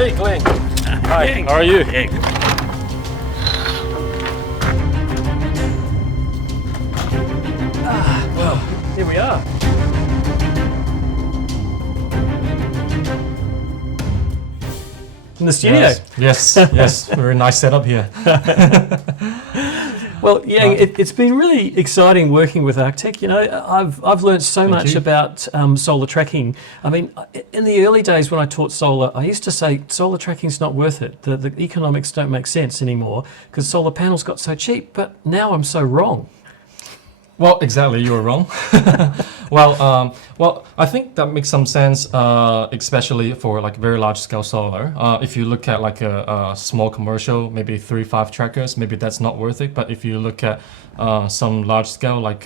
Hey, Glen. Hi, Yang. how are you? Yang. Well, here we are. In the studio. Yes, very nice setup here. Well, Yang, it's been really exciting working with Arctech. You know, I've learned so much about solar tracking. I mean, in the early days when I taught solar, I used to say solar tracking's not worth it. The economics don't make sense anymore because solar panels got so cheap. But now I'm so wrong. Well, exactly, you were wrong. Well, I think that makes some sense, especially for like very large scale solar. If you look at like a small commercial, maybe 3-5 trackers, maybe that's not worth it. But if you look at some large scale, like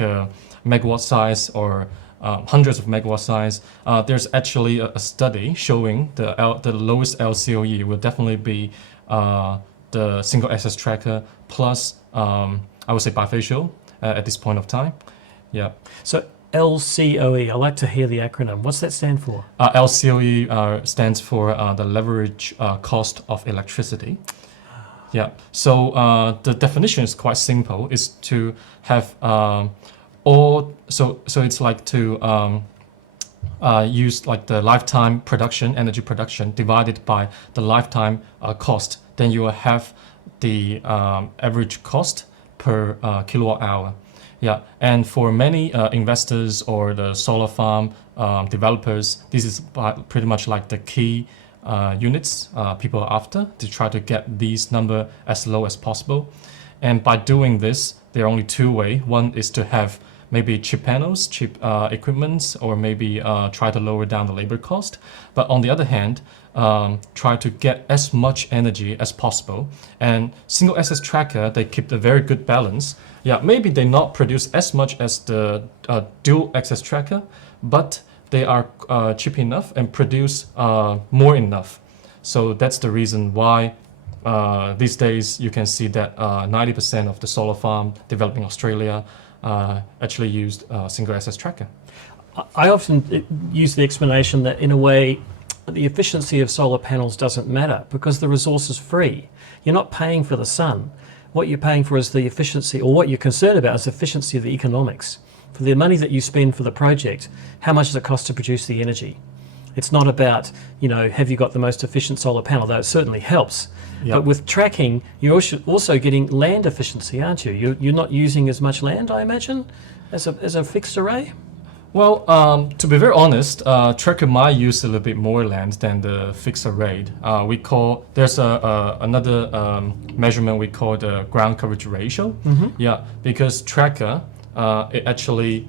megawatt size or hundreds of megawatt size, there's actually a study showing the lowest LCOE will definitely be the single axis tracker plus, I would say, bifacial. At this point of time. Yeah. So LCOE, I like to hear the acronym. What's that stand for? LCOE stands for the leverage cost of electricity. Yeah. So the definition is quite simple. Is to have so it's like to use like the lifetime production, energy production divided by the lifetime cost. Then you will have the average cost per kilowatt hour. Yeah, and for many investors or the solar farm developers, this is pretty much like the key units people are after to try to get these number as low as possible. And by doing this, there are only two ways. One is to have maybe cheap panels, cheap equipment, or maybe try to lower down the labor cost. But on the other hand, try to get as much energy as possible. And single axis tracker, they keep a very good balance. Yeah, maybe they not produce as much as the dual axis tracker, but they are cheap enough and produce more enough. So that's the reason why these days you can see that 90% of the solar farm developing Australia actually used single axis tracker. I often use the explanation that in a way, the efficiency of solar panels doesn't matter because the resource is free. You're not paying for the sun. What you're paying for is the efficiency, or what you're concerned about is the efficiency of the economics. For the money that you spend for the project, how much does it cost to produce the energy? It's not about, you know, have you got the most efficient solar panel, though it certainly helps. Yep. But with tracking, you're also getting land efficiency, aren't you? You're not using as much land, I imagine, as a fixed array? Well, to be very honest, tracker might use a little bit more land than the fixed array. There's another measurement we call the ground coverage ratio. Mm-hmm. Yeah, because tracker, it actually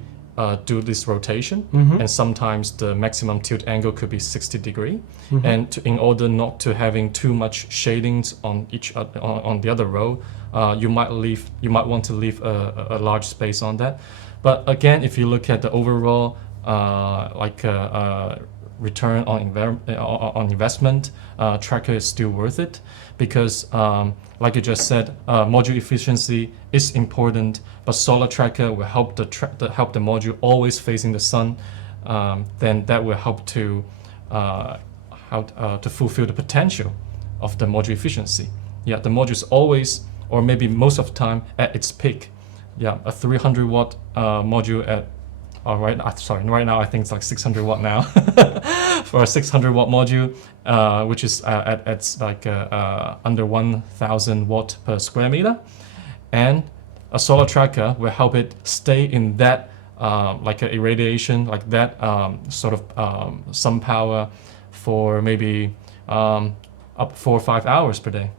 do this rotation, and sometimes the maximum tilt angle could be 60 degree. Mm-hmm. And in order not to having too much shadings on on the other row, you might want to leave a large space on that. But again, if you look at the overall return on investment, tracker is still worth it because, like you just said, module efficiency is important. But solar tracker will help help the module always facing the sun. Then that will help to fulfill the potential of the module efficiency. Yeah, the module is always, or maybe most of the time, at its peak. Yeah, a 300 watt module at, right now I think it's like 600 watt now for a 600 watt module, which is at like under 1,000 watt per square meter, and a solar tracker will help it stay in that like a irradiation, like that sort of sun power for maybe up 4 or 5 hours per day.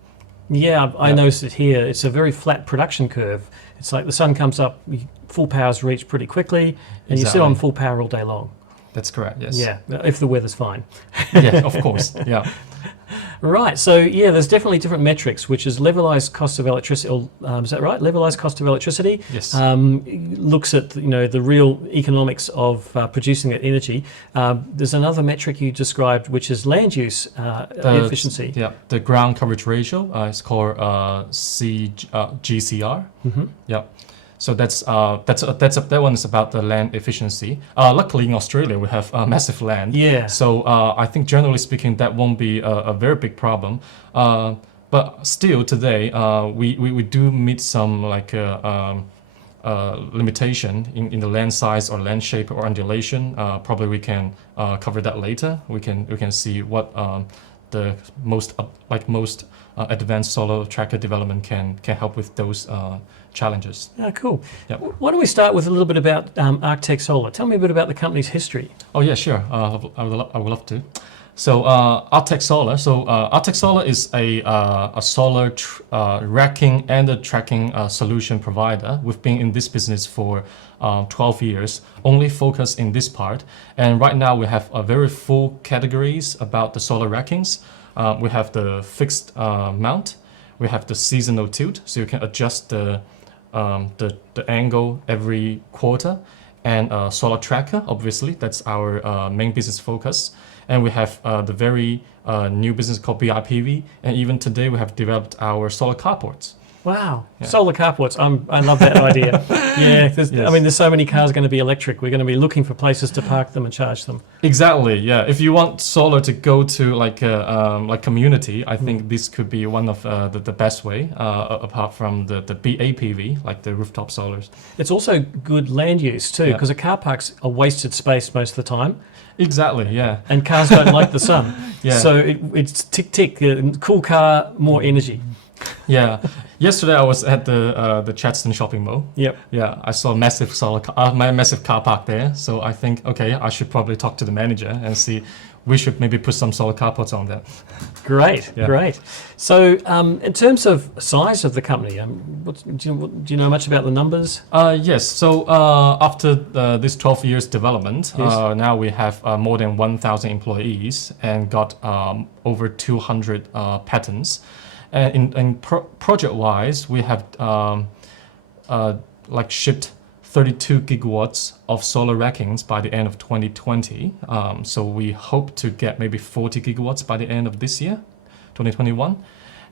Yeah, I noticed it here. It's a very flat production curve. It's like the sun comes up, full power's reached pretty quickly, and you sit on full power all day long. That's correct, yes. Yeah, if the weather's fine. Yeah, of course, yeah. Right, so yeah, there's definitely different metrics, which is levelized cost of electricity, is that right? Levelized cost of electricity. Yes. Looks at, you know, the real economics of producing that energy. There's another metric you described, which is land use efficiency. Yeah, the ground coverage ratio is called GCR. Mm-hmm. Yeah. So that one is about the land efficiency. Luckily in Australia we have massive land. Yeah. So I think generally speaking that won't be a very big problem. But still today we do meet some like limitation in the land size or land shape or undulation. Probably we can cover that later. We can see what the most advanced solar tracker development can help with those challenges. Oh, cool. Yep. Why don't we start with a little bit about Arctech Solar? Tell me a bit about the company's history. Oh yeah, sure. I would love to. So Arctech Solar. So Arctech Solar is a solar racking and a tracking solution provider. We've been in this business for 12 years, only focus in this part. And right now we have a very full categories about the solar rackings. We have the fixed mount. We have the seasonal tilt, so you can adjust the angle every quarter. And solar tracker, obviously, that's our main business focus. And we have the very new business called BIPV. And even today, we have developed our solar carports. Wow, yeah. Solar carports. I love that idea. Yeah, Yes. I mean, there's so many cars going to be electric. We're going to be looking for places to park them and charge them. Exactly. Yeah. If you want solar to go to like community, I think this could be one of the best way. Apart from the BAPV, like the rooftop solars. It's also good land use too, because a car park's a wasted space most of the time. Exactly. Yeah. And cars don't like the sun. Yeah. So it's tick tick. Cool car, more energy. Yeah. Yesterday I was at the Chadston shopping mall. Yep. Yeah, I saw a massive massive car park there. So I think, okay, I should probably talk to the manager and see we should maybe put some solar carports on that. Great, Yeah. great. So in terms of size of the company, do you know much about the numbers? Yes. So after this 12 years development, Yes. now we have more than 1,000 employees and got over 200 patents. And in project-wise, we have like shipped 32 gigawatts of solar rackings by the end of 2020. So we hope to get maybe 40 gigawatts by the end of this year, 2021.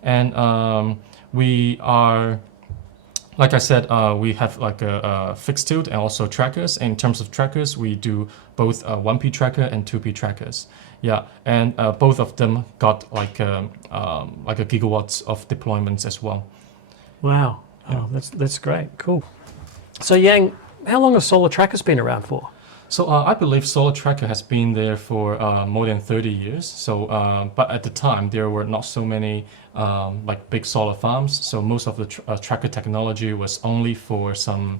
And we are, like I said, we have like a fixed tilt and also trackers. In terms of trackers, we do both 1P tracker and 2P trackers. Yeah, and both of them got like a gigawatts of deployments as well. Wow, oh, that's great, cool. So Yang, how long has solar trackers been around for? So I believe solar tracker has been there for more than 30 years. So, but at the time there were not so many like big solar farms. So most of the tracker technology was only for some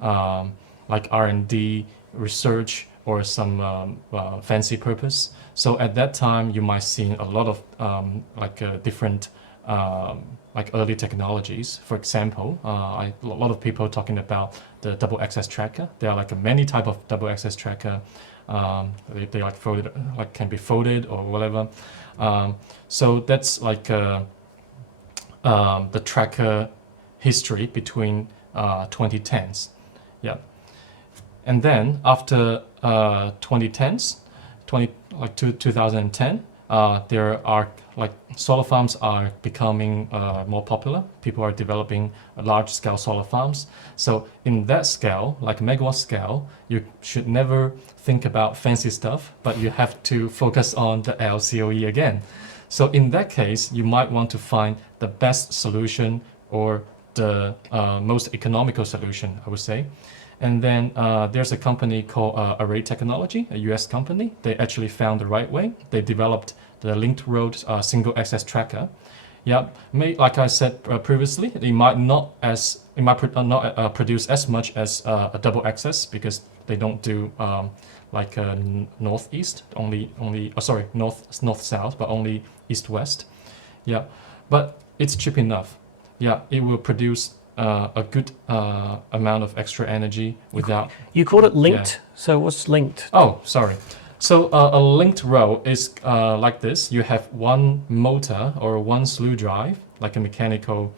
like R&D research or some fancy purpose. So at that time, you might see a lot of different like early technologies. For example, a lot of people talking about the double access tracker. There are like many type of double access tracker. They like folded, like can be folded or whatever. So that's like the tracker history between 2010s. Yeah, and then after 2010s. 2010, there are like solar farms are becoming more popular. People are developing large-scale solar farms. So in that scale, like megawatt scale, you should never think about fancy stuff, but you have to focus on the LCOE again. So in that case, you might want to find the best solution or the most economical solution, I would say. And then there's a company called Array Technology, a US company. They actually found the right way. They developed the linked road single access tracker. Yeah, like I said previously, it might not produce as much as a double access because they don't do like northeast, north south, but only east west. Yeah, but it's cheap enough. Yeah, it will produce a good amount of extra energy without... You called it linked, Yeah. So what's linked? Oh, sorry. So a linked row is like this. You have one motor or one slew drive, like a mechanical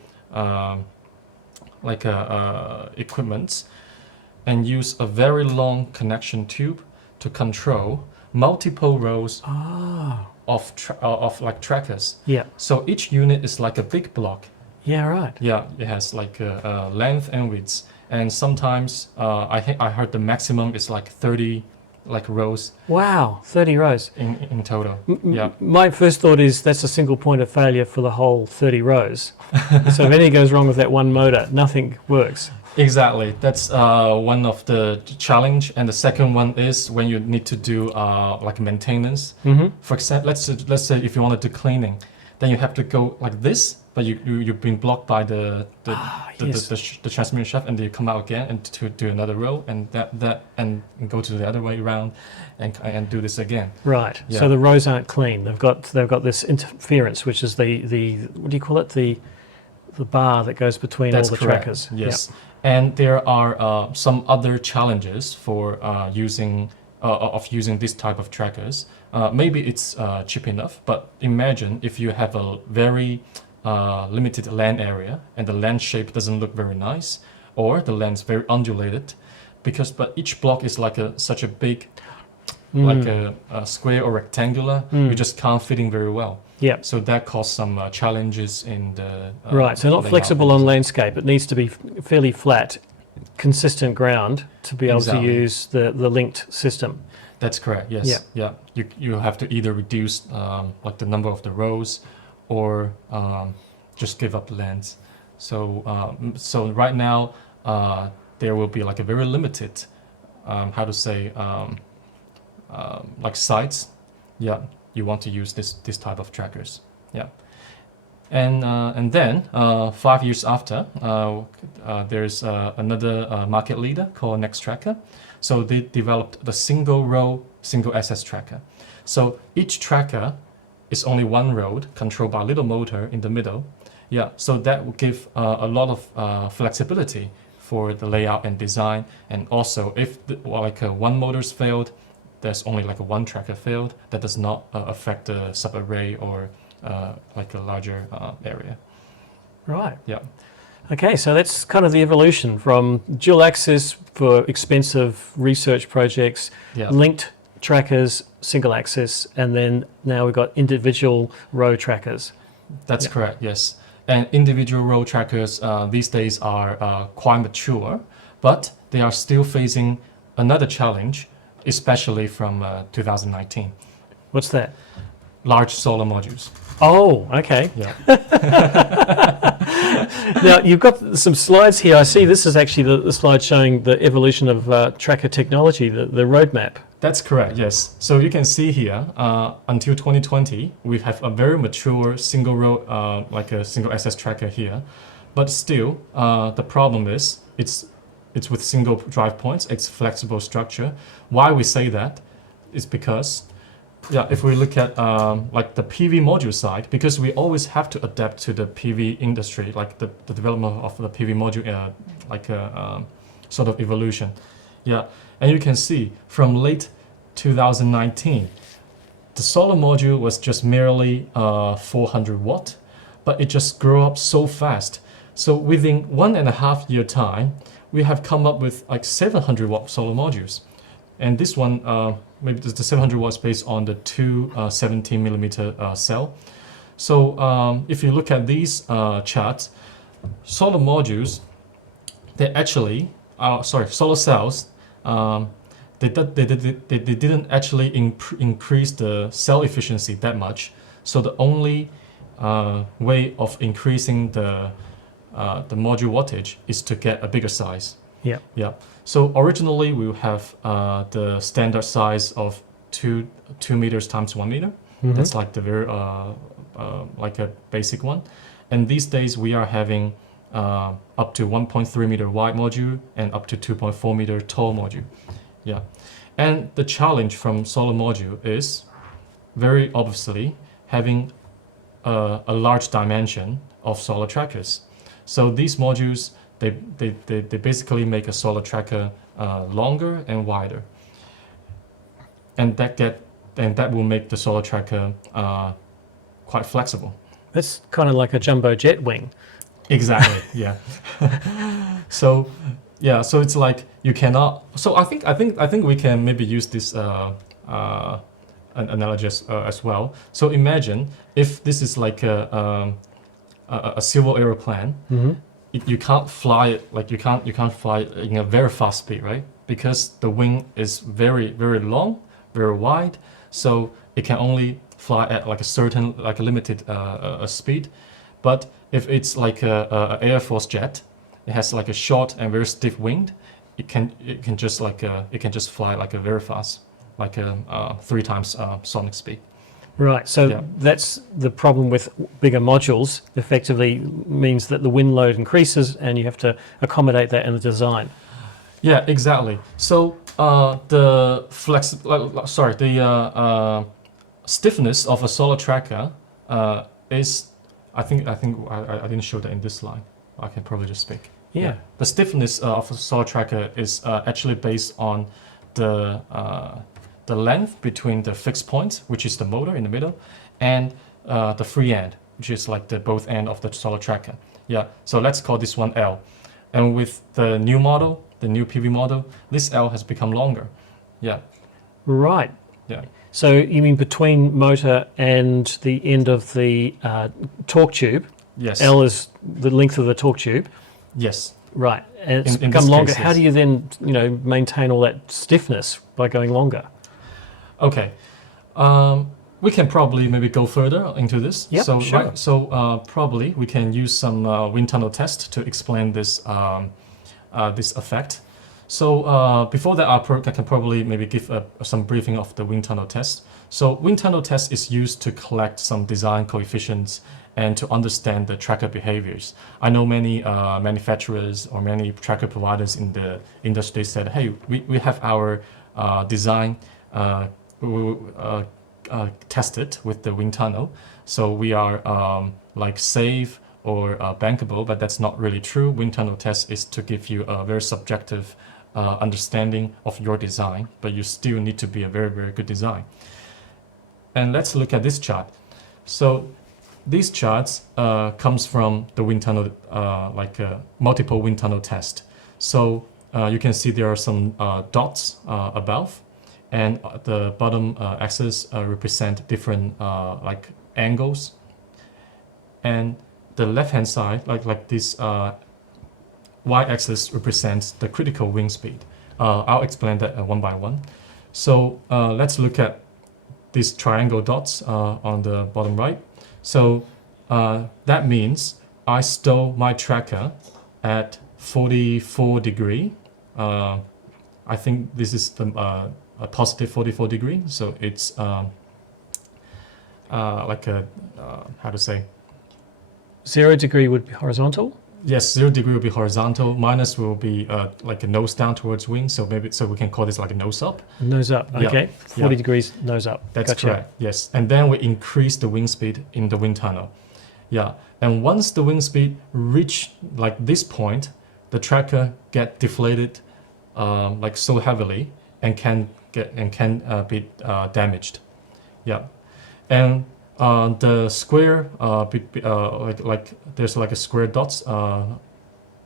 equipment, and use a very long connection tube to control multiple rows of like trackers. Yeah. So each unit is like a big block. Yeah, right. Yeah, it has like length and width, and sometimes I heard the maximum is like 30 like rows Wow, 30 rows. in total. Yeah. My first thought is that's a single point of failure for the whole 30 rows. So if anything goes wrong with that one motor, nothing works. Exactly. That's one of the challenge, and the second one is when you need to do like maintenance. For example, let's say if you want to do cleaning, then you have to go like this, but you've been blocked by the transmission shaft, and then you come out again and to do another row, and that and go to the other way around, and do this again. Right. Yeah. So the rows aren't clean. They've got this interference, which is the what do you call it? The bar that goes between That's all the correct. trackers. Yes. And there are some other challenges for using this type of trackers. Maybe it's cheap enough, but imagine if you have a very limited land area and the land shape doesn't look very nice, or the land's very undulated, but each block is like such a big, like a square or rectangular, you just can't fit in very well. Yeah. So that caused some challenges in the Right. So not layout. flexible on landscape. It needs to be fairly flat, consistent ground to be able Exactly. to use the linked system. That's correct. Yes. Yeah. Yeah. You have to either reduce like the number of the rows, or just give up the lands. So right now there will be like a very limited how to say like sites. Yeah. You want to use this type of trackers. Yeah. And then 5 years after, there's another market leader called Next Tracker. So they developed the single row, single access tracker. So each tracker is only one road controlled by a little motor in the middle. Yeah, so that will give a lot of flexibility for the layout and design. And also if one motor's failed, there's only like a one tracker failed. That does not affect the subarray or like a larger area. Right. Yeah. Okay, so that's kind of the evolution from dual axis for expensive research projects, Yeah. linked trackers, single axis, and then now we've got individual row trackers. That's Yeah. correct, yes. And individual row trackers these days are quite mature, but they are still facing another challenge, especially from 2019. What's that? Large solar modules. Oh, okay. Yeah. Now, you've got some slides here. I see this is actually the slide showing the evolution of tracker technology, the roadmap. That's correct, yes. So you can see here, until 2020, we have a very mature single row, like a single access tracker here. But still, the problem is it's with single drive points, it's flexible structure. Why we say that is because, yeah, if we look at like the PV module side, because we always have to adapt to the PV industry, like the development of the PV module, like a sort of evolution. Yeah, and you can see from late 2019, the solar module was just merely 400 watt, but it just grew up so fast. So within 1.5 year time, we have come up with like 700 watt solar modules. And this one, maybe the 700 watts based on the two 17 millimeter cell. So if you look at these charts, solar modules, they actually, solar cells, they didn't actually increase the cell efficiency that much. So the only way of increasing the module wattage is to get a bigger size. Yeah. Yeah. So originally we have the standard size of 2 meters times 1 meter. That's like the very like a basic one. And these days we are having up to 1.3 meter wide module and up to 2.4 meter tall module. Yeah. And the challenge from solar module is very obviously having a large dimension of solar trackers. So these modules, they basically make a solar tracker longer and wider, and that will make the solar tracker quite flexible. That's kind of like a jumbo jet wing. Exactly. Yeah. So yeah, so it's like you cannot. So I think we can maybe use this an analogy as well. So imagine if this is like a civil aeroplane. you can't fly it like you can't fly it in a very fast speed, right? Because the wing is very very long, very wide, so it can only fly at like a certain like a limited speed. But if it's like a Air Force jet, it has like a short and very stiff wing. It can just like it can just fly like a very fast, like a 3 times sonic speed. Right, so Yeah. that's the problem with bigger modules. Effectively means that the wind load increases, and you have to accommodate that in the design. Yeah, exactly. So the stiffness of a solar tracker is, I think I didn't show that in this slide. I can probably just speak. Yeah. The stiffness of a solar tracker is actually based on the length between the fixed point, which is the motor in the middle, and the free end, which is like the both end of the solar tracker. Yeah. So let's call this one L. And with the new model, the new PV model, this L has become longer. Yeah. Right. Yeah. So you mean between motor and the end of the torque tube? Yes. L is the length of the torque tube. Yes. Right, and it's In become this longer. case, How yes. do you then, maintain all that stiffness by going longer? Okay. We can probably maybe go further into this. Yep, so, sure. Right, so probably we can use some wind tunnel test to explain this this effect. So before that, I can probably maybe give some briefing of the wind tunnel test. So wind tunnel test is used to collect some design coefficients and to understand the tracker behaviors. I know many manufacturers or many tracker providers in the industry said, hey, we have our design tested with the wind tunnel, so we are like safe or bankable, but that's not really true. Wind tunnel test is to give you a very subjective understanding of your design, but you still need to be a very, very good design. And let's look at this chart. So these charts comes from the wind tunnel, multiple wind tunnel test. So you can see there are some dots above, and the bottom axis represent different like angles, and the left hand side, like this y-axis represents the critical wind speed. I'll explain that one by one. So let's look at these triangle dots on the bottom right. So that means I stow my tracker at 44 degree. I think this is the a positive 44 degree. So it's like a how to say? 0 degree would be horizontal. Yes, 0 degree will be horizontal. Minus will be like a nose down towards wing. So maybe we can call this like a nose up. Nose up. Yeah. Okay. 40 degrees nose up. That's Gotcha. correct. Yes, and then we increase the wind speed in the wind tunnel. Yeah, and once the wind speed reach like this point, the tracker get deflated like so heavily and can be damaged. Yeah, and the square like there's like a square dots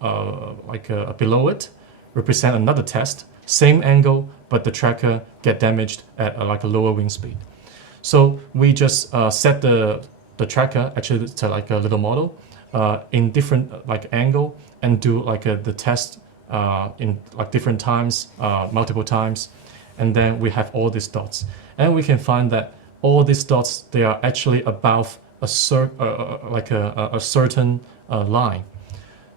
below it represent another test, same angle, but the tracker get damaged at like a lower wind speed. So we just set the tracker actually to like a little model in different like angle and do like the test in like different times, multiple times, and then we have all these dots, and we can find that all these dots, they are actually above a certain line.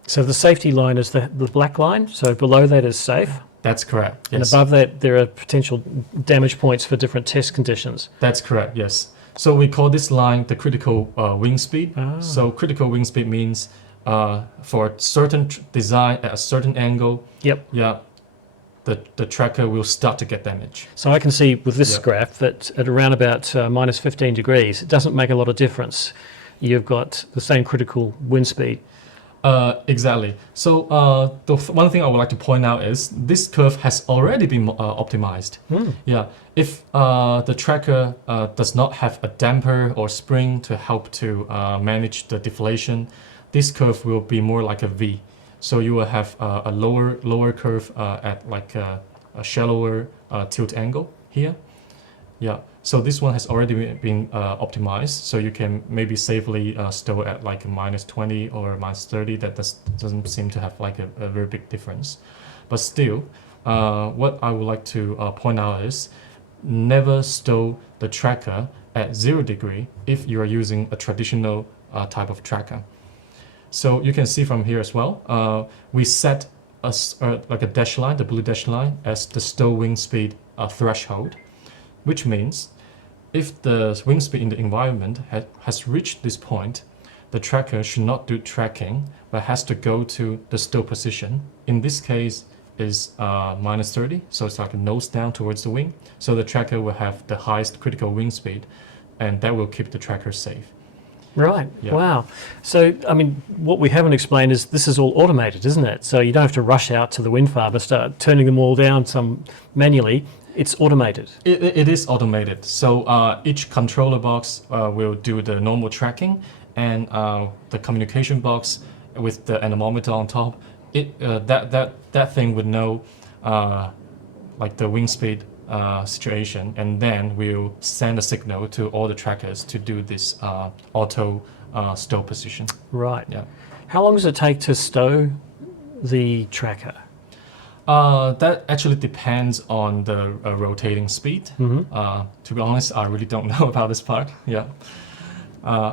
So the safety line is the black line. So below that is safe. That's correct. And Yes. above that, there are potential damage points for different test conditions. That's correct. Yes. So we call this line the critical wind speed. Ah. So critical wind speed means for a certain design at a certain angle. Yep. Yeah. The tracker will start to get damage. So I can see with this Yeah. graph that at around about minus 15 degrees, it doesn't make a lot of difference. You've got the same critical wind speed. Exactly. So the one thing I would like to point out is this curve has already been optimized. Yeah. If the tracker does not have a damper or spring to help to manage the deflation, this curve will be more like a V. So you will have a lower curve at like a shallower tilt angle here. Yeah. So this one has already been optimized, so you can maybe safely stow at like -20 or -30. That doesn't seem to have like a very big difference. But still, what I would like to point out is never stow the tracker at 0 degree if you are using a traditional type of tracker. So you can see from here as well, we set like a dash line, the blue dash line, as the stow wing speed threshold, which means if the wing speed in the environment has reached this point, the tracker should not do tracking, but has to go to the stow position. In this case, is -30, so it's like a nose down towards the wing. So the tracker will have the highest critical wing speed, and that will keep the tracker safe. Right. Yeah. Wow. So, I mean, what we haven't explained is this is all automated, isn't it? So you don't have to rush out to the wind farm and start turning them all down manually. It's automated. It is automated. So each controller box will do the normal tracking, and the communication box with the anemometer on top, that thing would know like the wing speed situation, and then we'll send a signal to all the trackers to do this auto stow position. Right. Yeah. How long does it take to stow the tracker? That actually depends on the rotating speed. To be honest, I really don't know about this part. Yeah.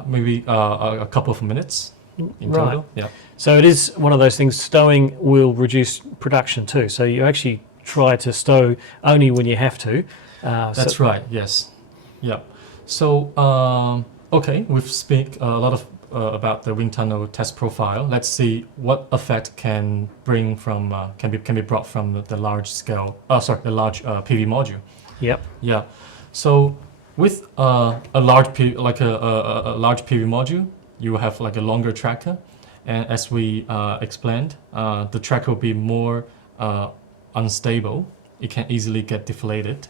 Maybe a couple of minutes in Right. total. Yeah. So it is one of those things, stowing will reduce production too. So you actually try to stow only when you have to. That's right, yes. Yeah. So, okay, we've speak a lot of about the wind tunnel test profile. Let's see what effect can bring from can be brought from the large scale. The large PV module. Yep. Yeah. So with a large large PV module, you have like a longer tracker, and as we explained, the tracker will be more unstable. It can easily get deflated.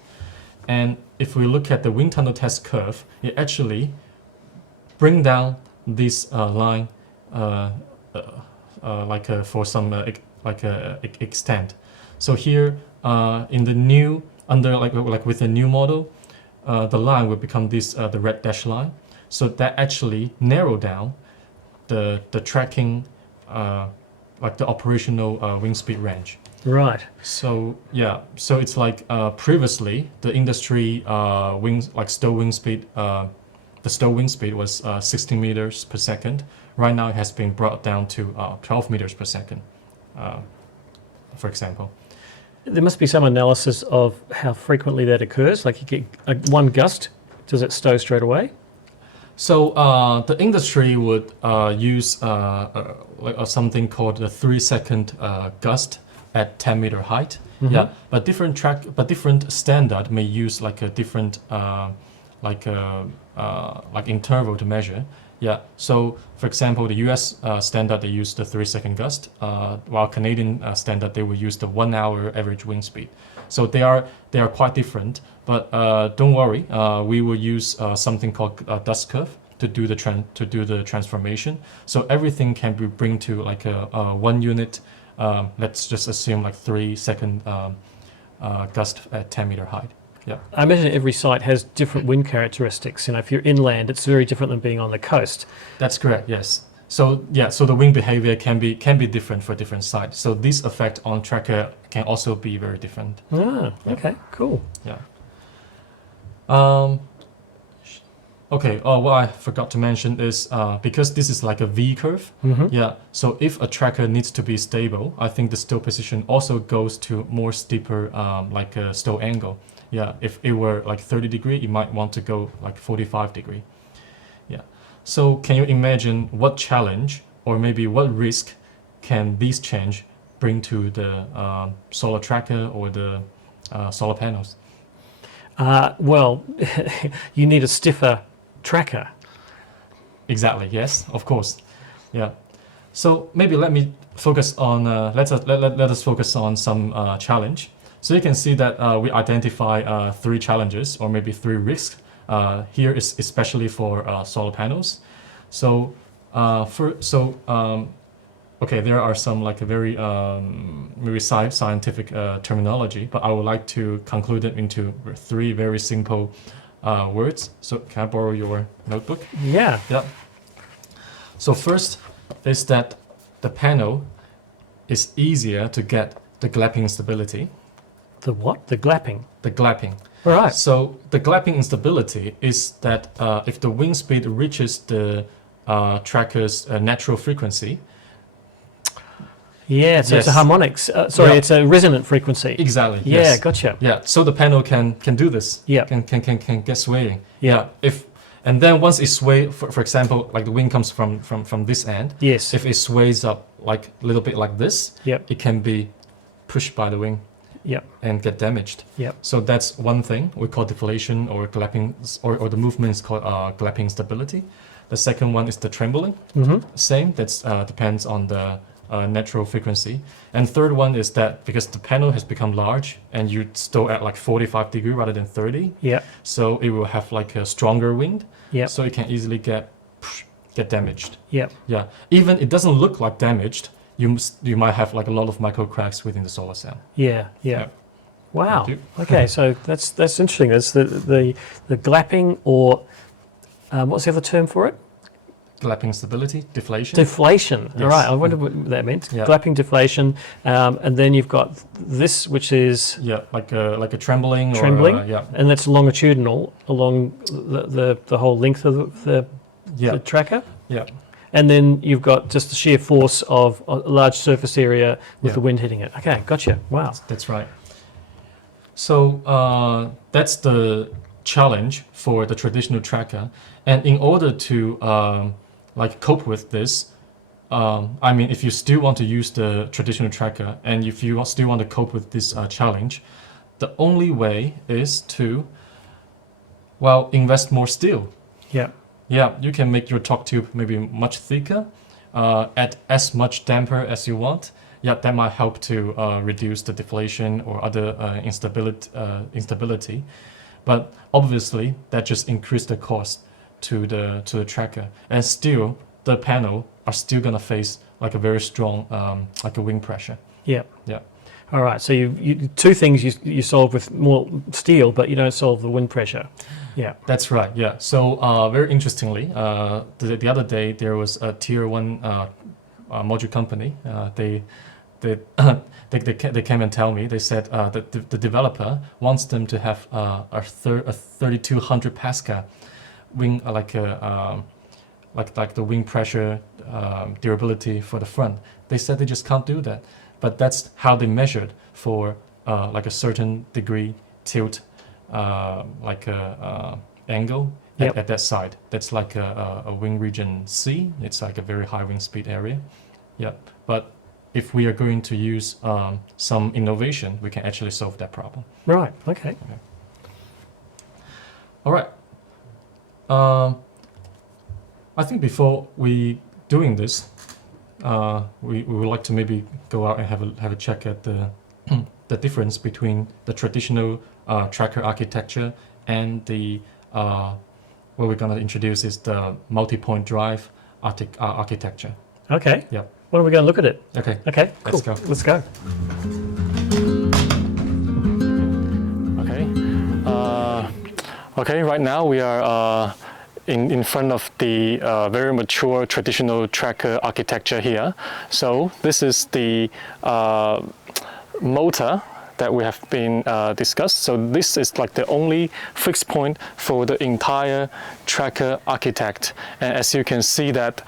And if we look at the wind tunnel test curve, it actually bring down this line for some extent. So here in the new with the new model, the line will become this the red dash line. So that actually narrow down the tracking the operational wing speed range. Right. So yeah, so it's like previously the industry stow wing speed, the stow wing speed was 16 meters per second. Right now it has been brought down to 12 meters per second, for example. There must be some analysis of how frequently that occurs. Like you get one gust, does it stow straight away? So the industry would use something called the 3-second gust at 10-meter height. Yeah, but different standard may use like a different interval to measure. Yeah, so for example, the US standard, they use the 3-second gust, while Canadian standard, they will use the 1 hour average wind speed. So they are quite different, but don't worry, we will use something called a dust curve to do the transformation. So everything can be bring to like a 1 unit. Let's just assume like 3-second gust at 10-meter height. Yeah. I imagine every site has different wind characteristics. You know, if you're inland, it's very different than being on the coast. That's correct. Yes. So yeah, so the wind behavior can be different for different sites. So this effect on tracker can also be very different. Ah, okay, cool. Yeah. Okay. What I forgot to mention is because this is like a V curve. Yeah. So if a tracker needs to be stable, I think the stow position also goes to more steeper like a stow angle. Yeah. If it were like 30 degree, you might want to go like 45 degree. Yeah. So can you imagine what challenge or maybe what risk can this change bring to the solar tracker or the solar panels? Well, you need a stiffer tracker. Exactly. Yes. Of course. Yeah. So maybe let me focus on let us focus on some challenge. So you can see that we identify 3 challenges or maybe 3 risks. Here is especially for solar panels. So okay, there are some like a very maybe scientific terminology, but I would like to conclude it into 3 very simple words. So can I borrow your notebook? Yeah. Yeah. So first is that the panel is easier to get the glapping instability. The what? The glapping. The glapping. All right. So the glapping instability is that if the wind speed reaches the tracker's natural frequency. Yeah, so it's a Yes. harmonics. Sorry, Yeah. it's a resonant frequency. Exactly. Yeah, Yes. gotcha. Yeah. So the panel can do this. Yeah. Can get swaying. Yeah. And then once it sways, for example, like the wind comes from this end. Yes. If it sways up like a little bit like this, Yep. it can be pushed by the wind Yep. and get damaged. Yep. So that's one thing we call deflation or glapping, or the movement is called glapping stability. The second one is the trembling. Mm-hmm. Same, that's depends on the natural frequency. And third one is that because the panel has become large and you stow at like 45 degree rather than 30, Yep. so it will have like a stronger wind. Yep. So it can easily get damaged. Yep. Yeah, even it doesn't look like damaged. You might have like a lot of micro cracks within the solar cell. Yeah. Yeah. Yeah. Wow. Thank you. Okay, so that's interesting. That's the glapping, or what's the other term for it? Glapping stability, deflation. Deflation. All Yes. right. I wonder what that meant. Yeah. Glapping, deflation, and then you've got this, which is Yeah, like a trembling. Trembling? Or, yeah. and that's longitudinal along the whole length of the Yeah. tracker. Yeah. And then you've got just the sheer force of a large surface area with Yeah. the wind hitting it. Okay, gotcha. Wow. That's right. So that's the challenge for the traditional tracker, and in order to like cope with this, I mean, if you still want to use the traditional tracker and if you still want to cope with this challenge, the only way is to, well, invest more steel. Yeah. Yeah, you can make your torque tube maybe much thicker, add as much damper as you want. Yeah, that might help to reduce the deflation or other instability. But obviously, that just increased the cost to the tracker, and still the panel are still gonna face like a very strong like a wind pressure. Yeah. Yeah. All right. So you two things you solve with more steel, but you don't solve the wind pressure. Yeah. That's right. Yeah. So very interestingly, the other day there was a tier 1 module company. They came and tell me. They said that the developer wants them to have a 3200 Pascal wing, like the wing pressure durability for the front. They said they just can't do that, but that's how they measured for like a certain degree tilt, like a angle Yep. at that side. That's like a wing region C. It's like a very high wind speed area. Yeah, but if we are going to use some innovation, we can actually solve that problem. Right. Okay. All right. I think before we doing this, we would like to maybe go out and have a check at the the difference between the traditional tracker architecture and the what we're going to introduce is the multi-point drive architecture. Okay. Yeah. What are we going to look at it? Okay. Okay. Cool. Let's go. Let's go. Okay. Okay. Right now we are in front of the very mature traditional tracker architecture here. So this is the motor that we have been discussed. So this is like the only fixed point for the entire tracker architect. And as you can see that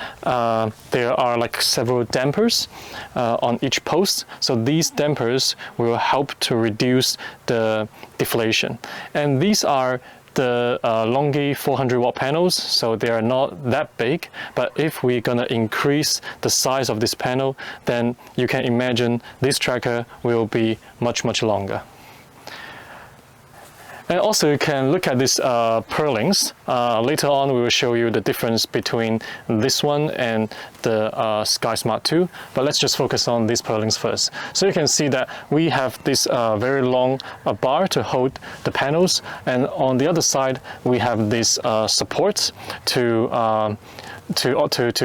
there are like several dampers on each post. So these dampers will help to reduce the deflation. And these are the Longi 400 watt panels, so they are not that big, but if we're gonna increase the size of this panel, then you can imagine this tracker will be much longer. And also you can look at these purlins. Later on we will show you the difference between this one and the SkySmart 2, but let's just focus on these purlins first. So you can see that we have this very long bar to hold the panels, and on the other side we have these supports to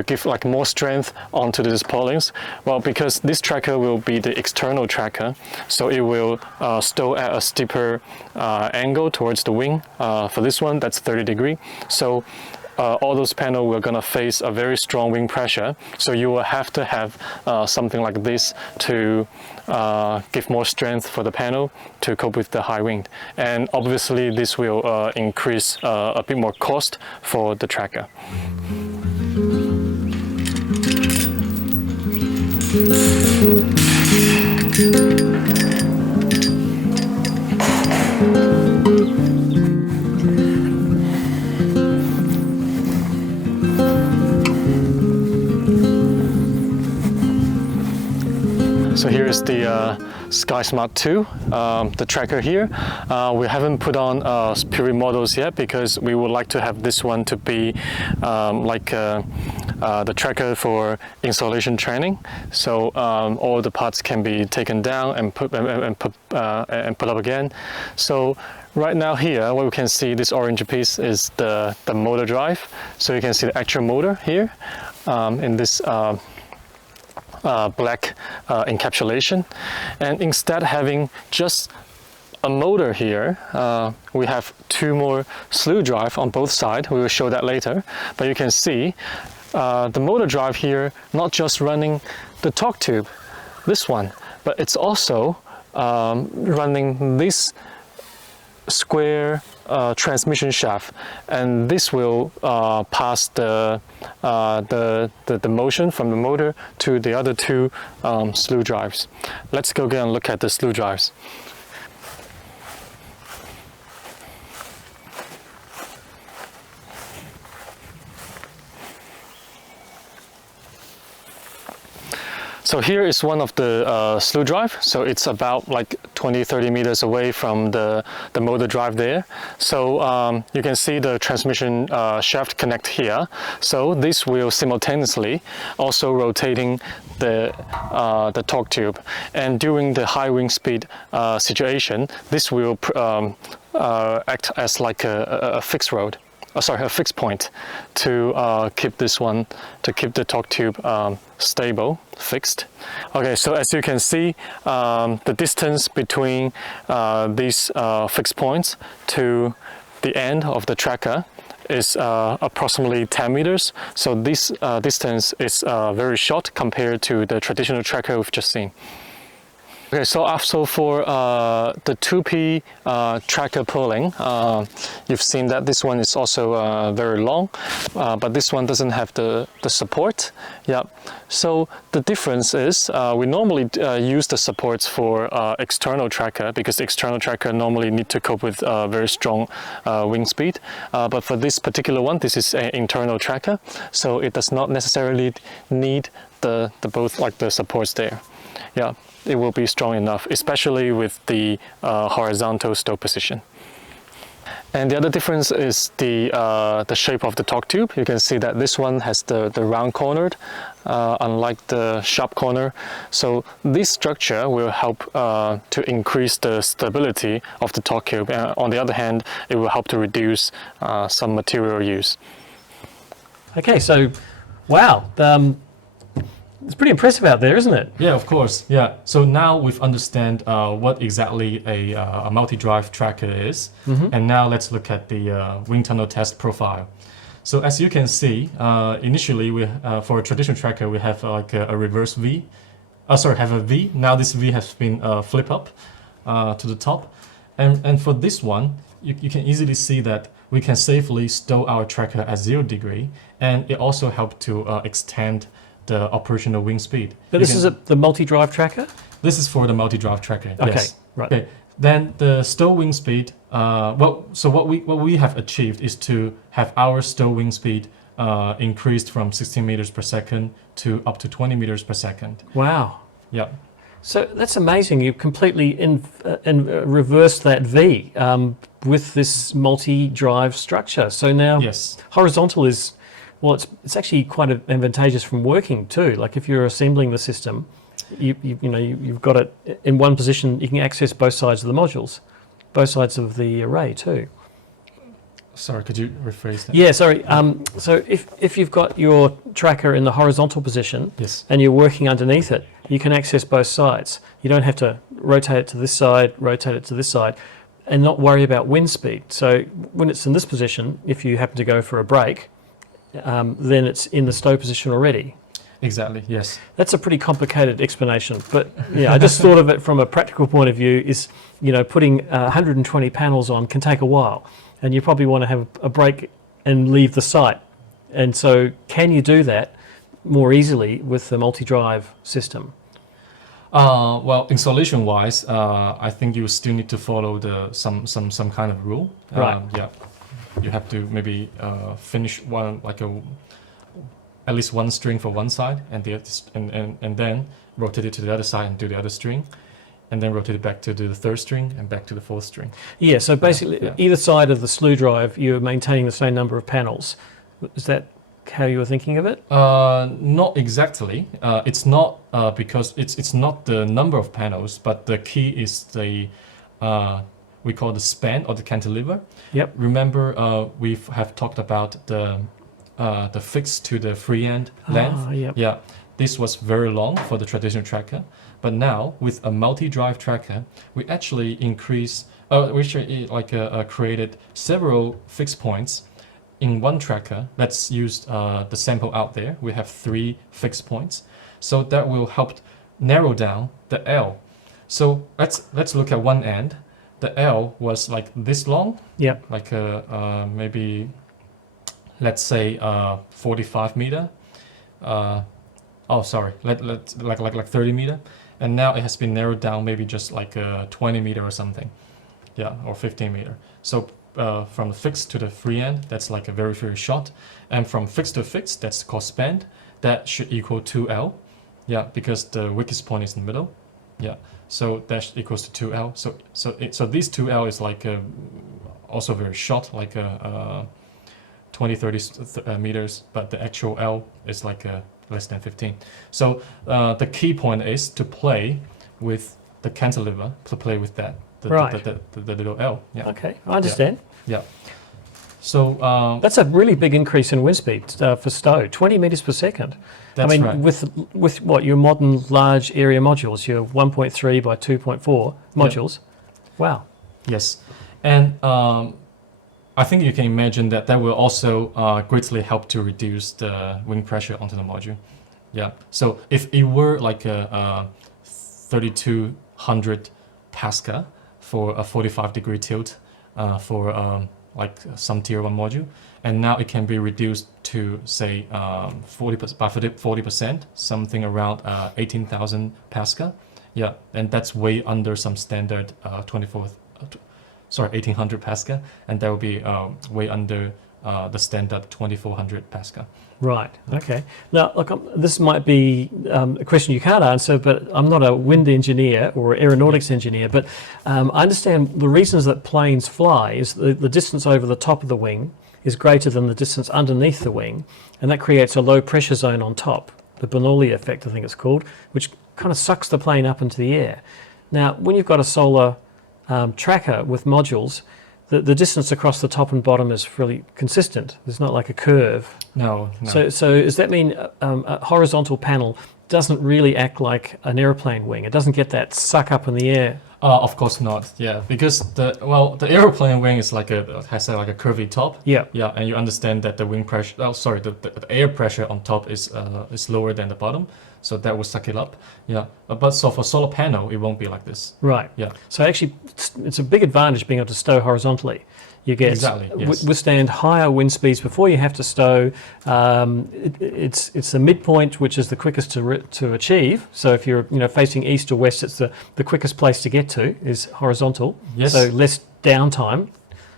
give like more strength onto these purlins. Well, because this tracker will be the external tracker, so it will stow at a steeper angle angle towards the wing. For this one, that's 30 degrees. So all those panels were going to face a very strong wing pressure. So you will have to have something like this to give more strength for the panel to cope with the high wind. And obviously this will increase a bit more cost for the tracker. So here is the SkySmart 2, the tracker here. We haven't put on purely models yet because we would like to have this one to be the tracker for installation training. So all the parts can be taken down and put up again. So right now here, what we can see, this orange piece is the motor drive. So you can see the actual motor here in this black encapsulation, and instead having just a motor here, we have two more slew drive on both sides. We will show that later, but you can see the motor drive here not just running the torque tube, this one, but it's also running this square transmission shaft, and this will pass the motion from the motor to the other two slew drives. Let's go again and look at the slew drives. So here is one of the slew drive. So it's about like 20-30 meters away from the motor drive there. So you can see the transmission shaft connect here. So this will simultaneously also rotating the torque tube. And during the high wind speed situation, this will act as like a fixed rod. A fixed point to keep this one, to keep the torque tube stable, fixed. Okay, so as you can see, the distance between these fixed points to the end of the tracker is approximately 10 meters. So this distance is very short compared to the traditional tracker we've just seen. Okay, so also for the 2P tracker pulling, you've seen that this one is also very long, but this one doesn't have the support. Yeah. So the difference is we normally use the supports for external tracker because the external tracker normally need to cope with very strong wind speed. But for this particular one, this is an internal tracker, so it does not necessarily need the both like the supports there. Yeah. It will be strong enough, especially with the horizontal stow position. And the other difference is the shape of the torque tube. You can see that this one has the round cornered, unlike the sharp corner. So this structure will help to increase the stability of the torque tube. On the other hand, it will help to reduce some material use. Okay, so wow. It's pretty impressive out there, isn't it? Yeah, of course. Yeah. So now we've understand what exactly a multi-drive tracker is, and now let's look at the wind tunnel test profile. So as you can see, initially we for a traditional tracker we have like a reverse V. Have a V. Now this V has been flip up to the top, and for this one you can easily see that we can safely stow our tracker at 0 degree, and it also helps to extend the operational wind speed. But this is the multi-drive tracker? This is for the multi-drive tracker. Okay, yes. right. Okay. Then the stow wind speed. So what we have achieved is to have our stow wind speed increased from 16 meters per second to up to 20 meters per second. Wow. Yeah. So that's amazing. You completely reversed that V with this multi-drive structure. So now Yes. horizontal is, well, it's actually quite advantageous from working too. Like if you're assembling the system, you've got it in one position. You can access both sides of the modules, both sides of the array too. Sorry, could you rephrase that? Yeah, sorry. So if you've got your tracker in the horizontal position, Yes. and you're working underneath it, you can access both sides. You don't have to rotate it to this side, rotate it to this side. and not worry about wind speed. So when it's in this position, if you happen to go for a break, then it's in the stow position already. Exactly. Yes. That's a pretty complicated explanation, but yeah, I just thought of it from a practical point of view. Is putting 120 panels on can take a while, and you probably want to have a break and leave the site. And so, can you do that more easily with the multi-drive system? Well, installation-wise, I think you still need to follow some kind of rule. Right. Yeah. You have to maybe finish at least one string for one side, and then rotate it to the other side and do the other string, and then rotate it back to do the third string and back to the fourth string. Yeah. So basically, either side of the slew drive, you're maintaining the same number of panels. Is that how you were thinking of it? Not exactly. It's not because it's not the number of panels, but the key is the we call the span or the cantilever. Yep. Remember, we have talked about the fixed to the free end length. Yep. Yeah, this was very long for the traditional tracker, but now with a multi-drive tracker, we actually created several fixed points in one tracker. Let's use the sample out there. We have 3 fixed points, so that will help narrow down the L. So let's look at one end. The L was like this long. Yep. Like maybe, let's say 45 meter. Like 30 meter, and now it has been narrowed down maybe just like 20 meter or something. Yeah, or 15 meter. So from the fixed to the free end, that's like a very, very short. And from fixed to fixed, that's called span. That should equal 2L. Yeah, because the weakest point is in the middle. Yeah, so that equals to 2L. So this 2L is like also very short, like 20-30 meters, but the actual L is like less than 15. So the key point is to play with the cantilever, to play with that, the little L. Yeah. Okay, I understand. Yeah. So That's a really big increase in wind speed for stow, 20 meters per second. That's I mean, right. with what, your modern large area modules, your 1.3 by 2.4 modules. Yep. Wow. Yes, and I think you can imagine that will also greatly help to reduce the wind pressure onto the module. Yeah. So if it were like a 3200 Pascal for a 45-degree tilt for like some tier 1 module, and now it can be reduced to say 40%, something around 18,000 Pascal. Yeah, and that's way under some standard 1800 Pascal, and that will be way under the standard 2400 Pascal. Right. Okay. Now, look, this might be a question you can't answer, but I'm not a wind engineer or aeronautics engineer. But I understand the reasons that planes fly is the distance over the top of the wing is greater than the distance underneath the wing, and that creates a low pressure zone on top, the Bernoulli effect, I think it's called, which kind of sucks the plane up into the air. Now, when you've got a solar tracker with modules, the distance across the top and bottom is fairly consistent. There's not like a curve. No. So does that mean a horizontal panel doesn't really act like an airplane wing? It doesn't get that suck up in the air. Of course not. Yeah, because the aeroplane wing is has a curvy top. Yeah. Yeah, and you understand that the wind pressure. The air pressure on top is lower than the bottom, so that will suck it up. Yeah, but so for solar panel, it won't be like this. Right. Yeah. So actually, it's a big advantage being able to stow horizontally. You get Exactly, yes. withstand higher wind speeds before you have to stow. It's the midpoint, which is the quickest to achieve. So if you're facing east or west, it's the quickest place to get to is horizontal. Yes. So less downtime.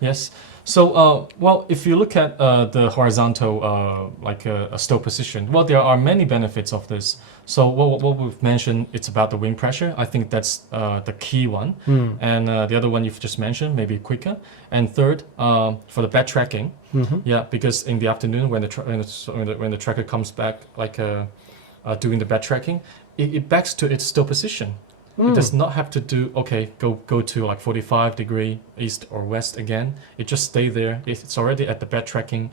Yes. So, well, if you look at the horizontal, like a stow position, well, there are many benefits of this. So what we've mentioned, it's about the wind pressure. I think that's the key one. And the other one you've just mentioned, maybe quicker. And third, for the bed tracking, yeah, because in the afternoon when the tracker comes back, like doing the bed tracking, it backs to its stow position. It does not have to do, go to like 45 degree east or west again. It just stay there. It's already at the bed tracking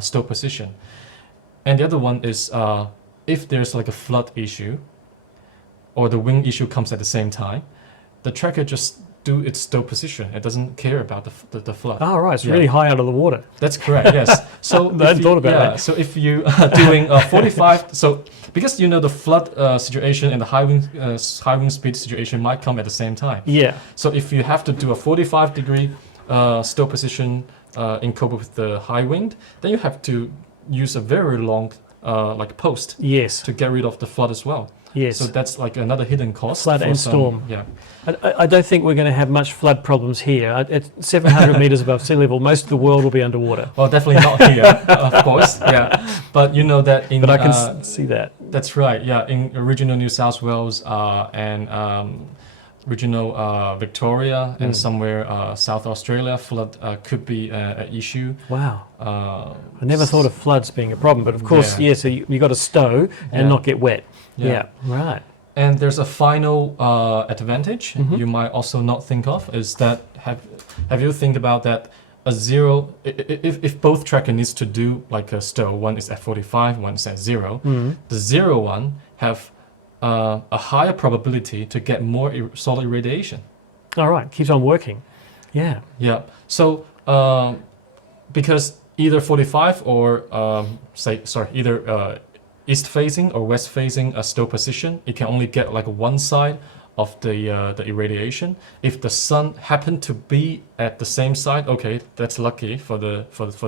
stow position. And the other one is if there's like a flood issue or the wind issue comes at the same time, the tracker just do its stow position. It doesn't care about the flood. Oh, right. It's Yeah. really high out of the water. That's correct. Yes. So I hadn't thought about that. So if you are doing 45, so because you know the flood situation and the high wind speed situation might come at the same time. Yeah. So if you have to do a 45-degree stow position in cope with the high wind, then you have to use a very long like post Yes. to get rid of the flood as well. Yes. So that's like another hidden cost. Flood for and some- storm. Yeah. I don't think we're going to have much flood problems here. At 700 meters above sea level, most of the world will be underwater. Well, definitely not here, of course. Yeah. But you know that in But I can see that. that's right. Yeah, in regional New South Wales and regional Victoria and somewhere South Australia, flood could be an issue. Wow. I never thought of floods being a problem, but of course, Yeah. yeah, so you got to stow and Yeah. not get wet. Yeah. Yeah, right. And there's a final advantage Mm-hmm. you might also not think of is that have you think about that a zero if both tracker needs to do like a stow, one is at 45, one is at 0, Mm-hmm. the 0 one have a higher probability to get more solar irradiation. All right, keeps on working. Yeah. Yeah. So because either 45 or either east facing or west facing a stow position, it can only get like one side of the irradiation. If the sun happened to be at the same side, okay, that's lucky for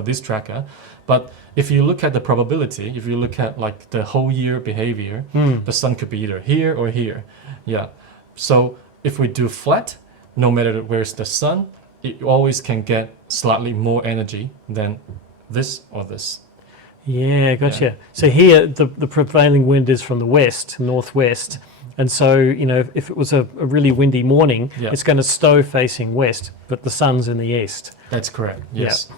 this tracker. But if you look at the probability, if you look at like the whole year behavior, the sun could be either here or here. Yeah. So if we do flat, no matter where's the sun, it always can get slightly more energy than this or this. Yeah, gotcha. So here, the prevailing wind is from the west, northwest. And so, you know, if it was a really windy morning, Yeah. it's going to stow facing west, but the sun's in the east. That's correct. Yes.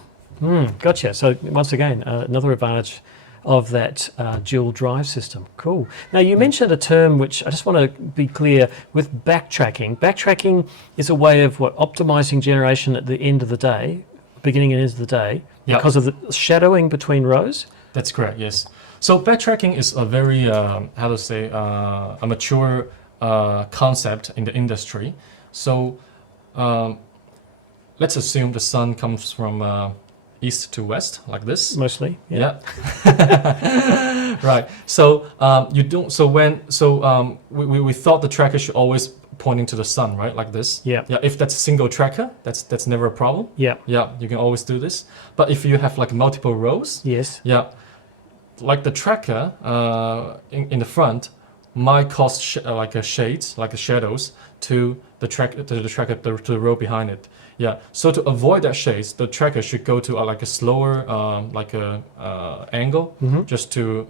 Gotcha. So once again, another advantage of that dual drive system. Cool. Now you mentioned a term which I just want to be clear with backtracking. Backtracking is a way of optimizing generation at the end of the day, beginning and end of the day, Yeah. because of the shadowing between rows. That's correct, yes. So backtracking is a very, a mature concept in the industry. So let's assume the sun comes from east to west, like this. Mostly. Yeah. Right. So you don't. So we thought the tracker should always pointing to the sun, right? Like this. Yeah. Yeah. If that's a single tracker, that's never a problem. Yeah. Yeah. You can always do this. But if you have like multiple rows, Yes. yeah, like the tracker in the front might cause shades, like the shadows to the tracker to the row behind it. Yeah. So to avoid that shades, the tracker should go to like a slower angle, just to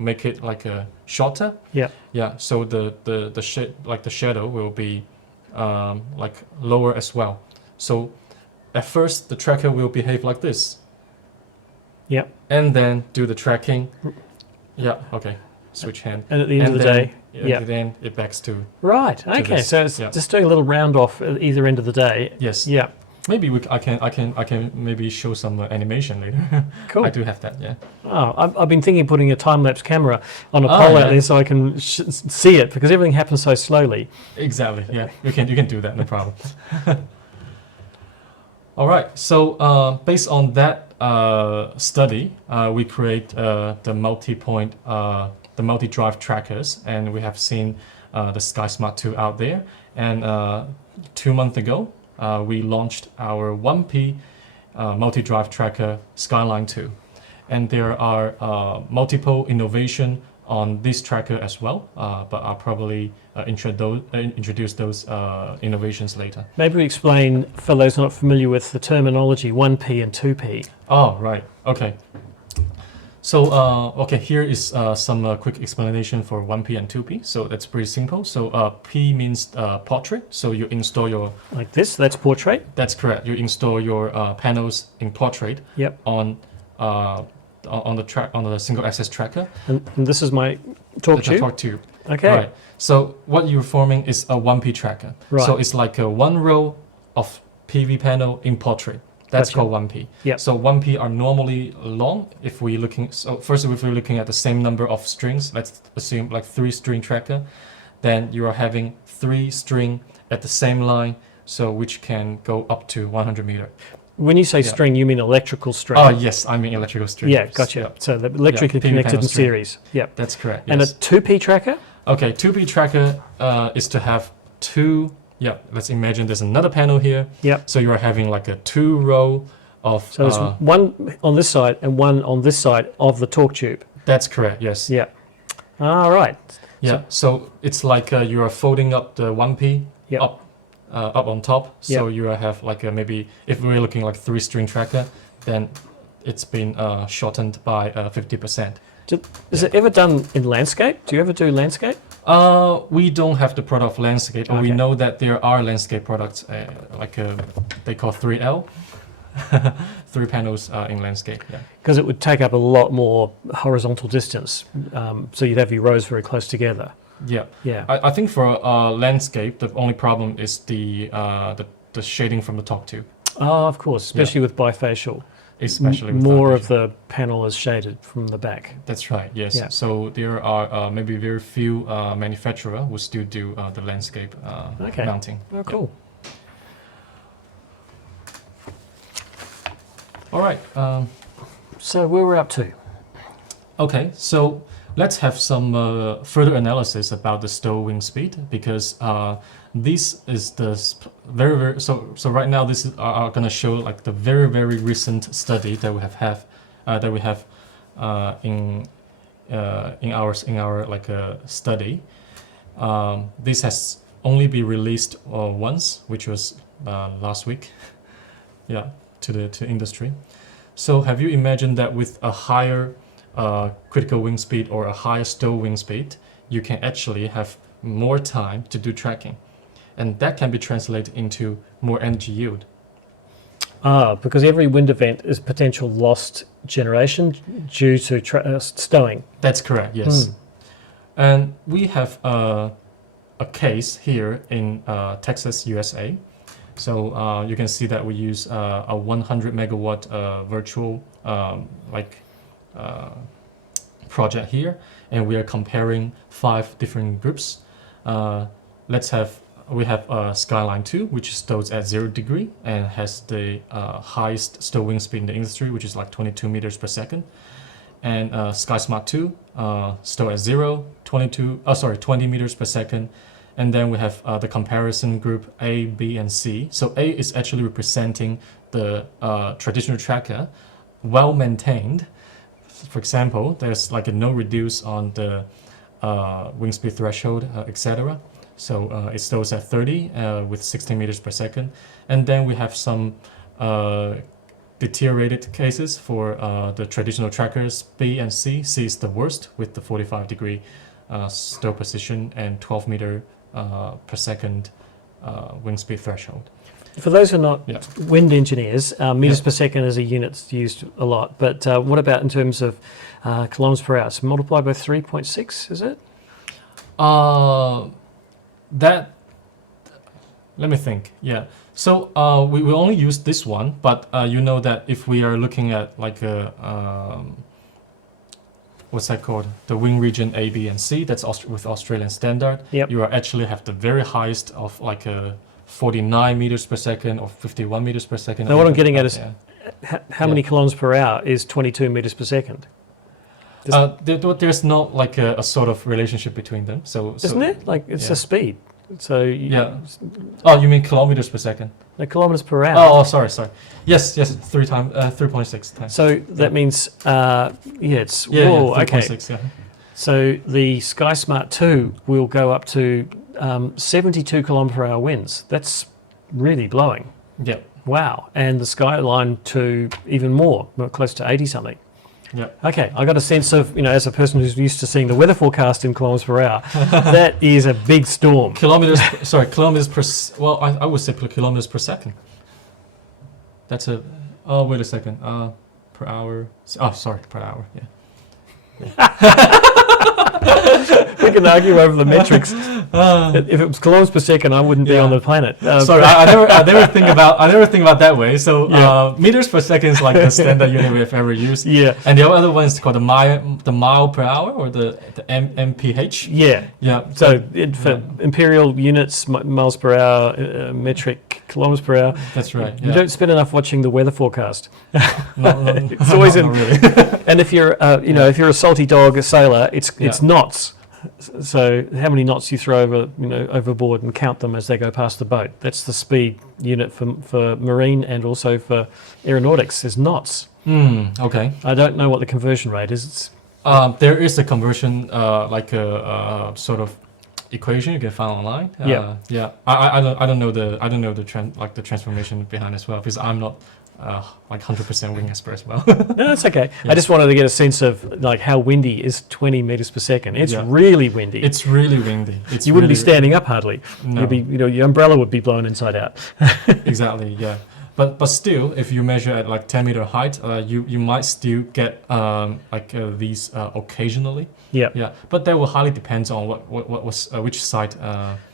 make it like a shorter. Yeah. Yeah. So the shade like the shadow will be like lower as well. So at first the tracker will behave like this. Yeah. And then do the tracking. Yeah. Okay. Switch hand. And at the end of the day, yeah. Then it backs to Right. Okay. this. So it's Yeah. just doing a little round off at either end of the day. yes. Yeah. Maybe I can maybe show some animation later. Cool. I do have that. Yeah. Oh, I've been thinking of putting a time lapse camera on a Oh, pole yeah. out there so I can see it because everything happens so slowly. Exactly. Yeah. You can do that. No problem. All right. So based on that study, we create the multi-point, the multi-drive trackers, and we have seen the SkySmart 2 out there. And 2 months ago, we launched our 1P multi-drive tracker Skyline 2. And there are multiple innovation on this tracker as well, but I'll probably introduce those innovations later. Maybe we explain for those not familiar with the terminology 1P and 2P. Oh, right. Okay. So, okay, here is some quick explanation for 1P and 2P. So that's pretty simple. So P means portrait. So you install your... Like this, that's portrait. That's correct. You install your panels in portrait Yep. on the single axis tracker. And this is my torque The tube. torque tube. Okay. Right. So what you're forming is a 1P tracker. Right. So it's like a one row of PV panel in portrait. That's Gotcha. called 1P. Yep. So 1P are normally long. If we're looking, so first if we're looking at the same number of strings, let's assume like 3 string tracker, then you are having 3 string at the same line so which can go up to 100 meter. When you say Yeah. string, you mean electrical string? Oh yes, I mean electrical string. Yeah, gotcha. Yeah, So they're electrically PV connected panel in string. series. Yep. that's correct. And a Yes. 2P tracker? Okay, 2P tracker is to have two. Yeah, let's imagine there's another panel here. Yep. So you are having like a 2 row of. So there's one on this side and one on this side of the torque tube. That's correct. Yes. Yeah. All right. Yeah. So it's like you are folding up the 1P Yep. up on top. So Yep. you have like maybe if we're looking like 3-string tracker, then it's been shortened by 50%. Is it ever done in landscape? Do you ever do landscape? We don't have the product of landscape, but we Okay. know that there are landscape products like they call 3L, 3 panels in landscape. Yeah. Because it would take up a lot more horizontal distance. So you'd have your rows very close together. Yeah. Yeah. I think for landscape, the only problem is the shading from the top tube, Oh, of course, especially with bifacial. especially with More that of the panel is shaded from the back. That's right. Yes. Yeah. So there are maybe very few manufacturer who still do the landscape Okay. mounting. Oh, cool. All right. So where we're up to? Okay. So let's have some further analysis about the stowing speed because this is the very so right now this is going to show like the very recent study that we have in our like study. This has only been released once, which was last week. Yeah, to industry. So have you imagined that with a higher critical wing speed or a higher stow wing speed, you can actually have more time to do tracking, and that can be translated into more energy yield. Because every wind event is potential lost generation due to stowing. That's correct. Yes, and we have a case here in Texas, USA. So you can see that we use a 100 megawatt virtual project here, and we are comparing 5 different groups. We have Skyline 2, which stows at 0 degree and has the highest stow wind speed in the industry, which is like 22 meters per second. And SkySmart 2 stow at 20 meters per second. And then we have the comparison group A, B, and C. So A is actually representing the traditional tracker, well maintained. For example, there's like a no reduce on the wing speed threshold, etc. So it stows at 30 with 16 meters per second. And then we have some deteriorated cases for the traditional trackers B and C. C is the worst with the 45 degree stow position and 12 meter per second wing speed threshold. For those who are not Yeah. wind engineers, meters Yeah. per second is a unit that's used a lot. But what about in terms of kilometers per hour? So multiplied by 3.6, is it? That, let me think. Yeah. So we will only use this one, but you know that if we are looking at like a what's that called? The wing region A, B, and C. That's with Australian standard. Yep. You are actually have the very highest of like a 49 meters per second or 51 meters per second. Now what I'm getting at is Yeah. how many kilometers per hour is 22 meters per second? There's not like a sort of relationship between them. So Isn't it? Like it's yeah. a speed. So Yeah. Oh, you mean kilometers per second? no, kilometers per hour. Oh, sorry. Yes, 3.6 times. So that means, it's, Yeah, whoa, okay. 3.6, yeah. So the SkySmart 2 will go up to 72 kilometre per hour winds. That's really blowing. Yeah. Wow. And the Skyline 2 even more, close to 80 something. Yeah. Okay, I got a sense of, as a person who's used to seeing the weather forecast in kilometres per hour, that is a big storm. Kilometers per, well, I would say per kilometers per second. That's a, oh, wait a second. Per hour. Oh, sorry, per hour, yeah. We can argue over the metrics. If it was kilometers per second, I wouldn't be on the planet. Sorry, I never think about that way. So meters per second is like the standard unit we've ever used. Yeah. And the other one is called the mile per hour or the mph. Yeah. Yeah. So for imperial units, miles per hour, metric kilometers per hour. That's right. You don't spend enough watching the weather forecast. No, It's always in. not really. And if you're, if you're a salty dog, a sailor, it's knots. So how many knots you throw overboard and count them as they go past the boat. That's the speed unit for marine and also for aeronautics is knots. Okay. I don't know what the conversion rate is. There is a conversion, like a sort of equation you can find online. Yeah. I don't know the transformation behind as well because I'm not like 100% wing expert as well. No, that's okay. Yeah. I just wanted to get a sense of like how windy is 20 meters per second. It's really windy. It's really windy. You wouldn't be standing up hardly. No. You'd be, your umbrella would be blown inside out. Exactly. Yeah. But still, if you measure at like 10-meter height, you might still get these occasionally. Yeah. Yeah. But that will highly depends on which side.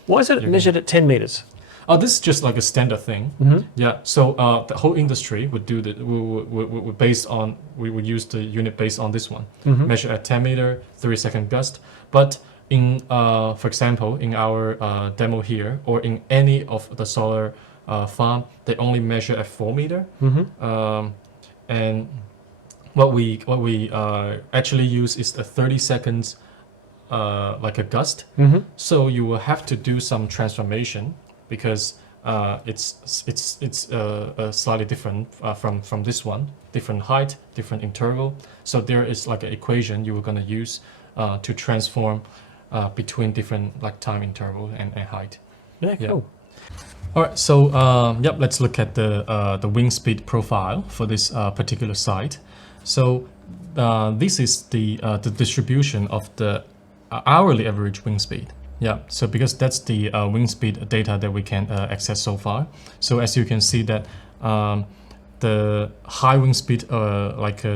Why is it measured at 10 meters? Oh, this is just like a standard thing. Mm-hmm. Yeah. So the whole industry would do that. We would use the unit based on this one. Mm-hmm. Measure at 10 meter, 3-second gust. But in, for example, in our demo here, or in any of the solar farm, they only measure at 4 meter. Mm-hmm. And what we actually use is a 30 seconds like a gust. Mm-hmm. So you will have to do some transformation because it's slightly different from this one, different height, different interval. So there is like an equation you were going to use to transform between different like time interval and height. Yeah, cool. All right, so let's look at the wing speed profile for this particular site. So this is the distribution of the hourly average wing speed. Yeah, so because that's the wing speed data that we can access so far. So as you can see that the high wing speed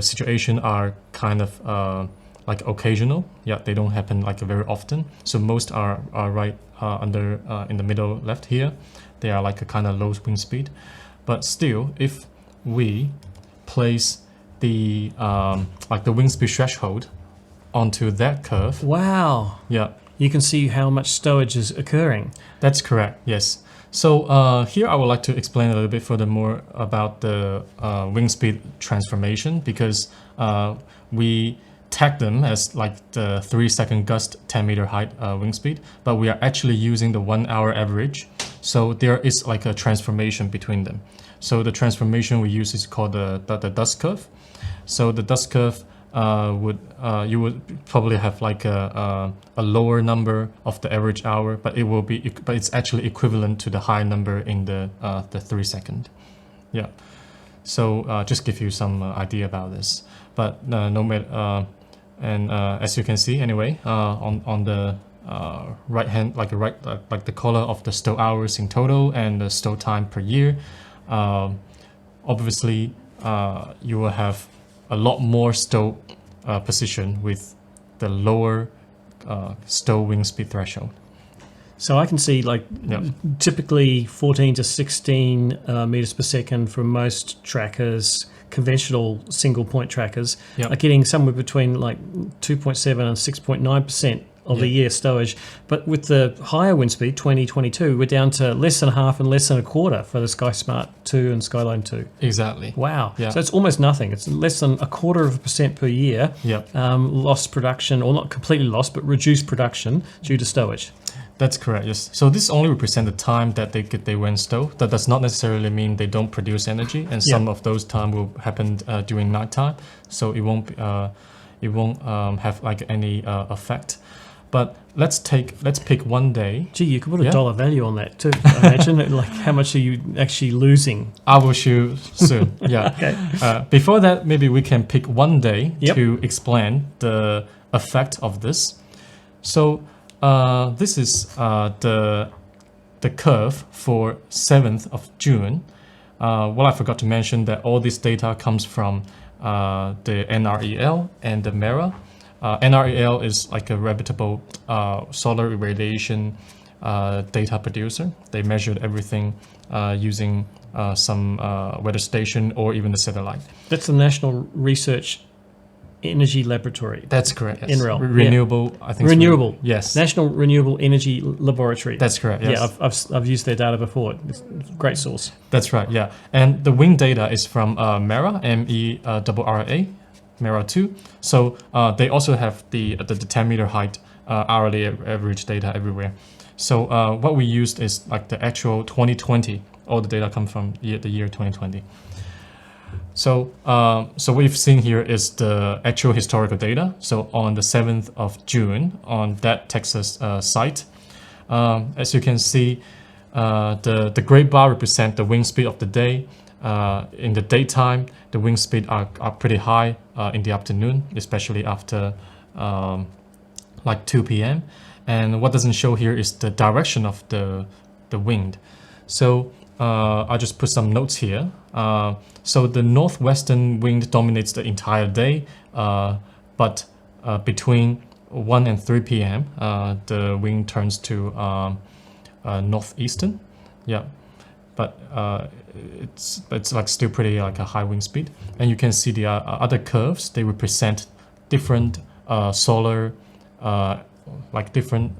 situation are kind of like occasional. Yeah, they don't happen like very often. So most are right under in the middle left here. They are like a kind of low wing speed. But still, if we place the like the wing speed threshold onto that curve. Wow. Yeah. You can see how much stowage is occurring. That's correct, yes. So here I would like to explain a little bit further more about the wing speed transformation because we tag them as like the 3-second gust 10-meter height wing speed, but we are actually using the 1 hour average. So there is like a transformation between them. So the transformation we use is called the dust curve. So the dust curve you would probably have like a lower number of the average hour, but it's actually equivalent to the high number in the 3-second. Yeah. So just give you some idea about this. But no matter, as you can see anyway, on the right hand, like the color of the stow hours in total and the stow time per year, obviously you will have a lot more stow position with the lower stow wing speed threshold. So I can see like typically 14 to 16 meters per second from most trackers, conventional single point trackers are getting somewhere between like 2.7 and 6.9% of the year stowage. But with the higher wind speed, 2022, we're down to less than half and less than a quarter for the SkySmart 2 and Skyline 2. Exactly. Wow. Yeah. So it's almost nothing. It's less than 0.25% per year lost production, or not completely lost, but reduced production due to stowage. That's correct, yes. So this only represents the time that they went stow. That does not necessarily mean they don't produce energy, and some of those time will happen during nighttime, so it won't have like any effect. But let's pick one day. Gee, you could put a dollar value on that too. Imagine like how much are you actually losing? I will show soon. Yeah. Okay. Before that, maybe we can pick one day to explain the effect of this. So this is the curve for 7th of June. Well, I forgot to mention that all this data comes from the NREL and the MERA. NREL is like a reputable solar irradiation data producer. They measured everything using some weather station or even the satellite. That's the National Research Energy Laboratory. That's correct. Yes. NREL. Renewable, I think. Renewable. Yes. National Renewable Energy Laboratory. That's correct. Yes. Yeah, I've used their data before. It's a great source. That's right. Yeah. And the wind data is from MERA, MERRA, MERA 2. So they also have the 10 meter height hourly average data everywhere. So what we used is like the actual 2020. All the data come from the year 2020. So what we've seen here is the actual historical data. So on the 7th of June on that Texas site, as you can see, the gray bar represent the wind speed of the day. In the daytime, the wind speed are pretty high in the afternoon, especially after like 2 p.m. And what doesn't show here is the direction of the wind. So I just put some notes here. So the northwestern wind dominates the entire day, but between 1 and 3 p.m., the wind turns to northeastern. Yeah, but it's like still pretty like a high wind speed. And you can see the other curves. They represent different solar, like different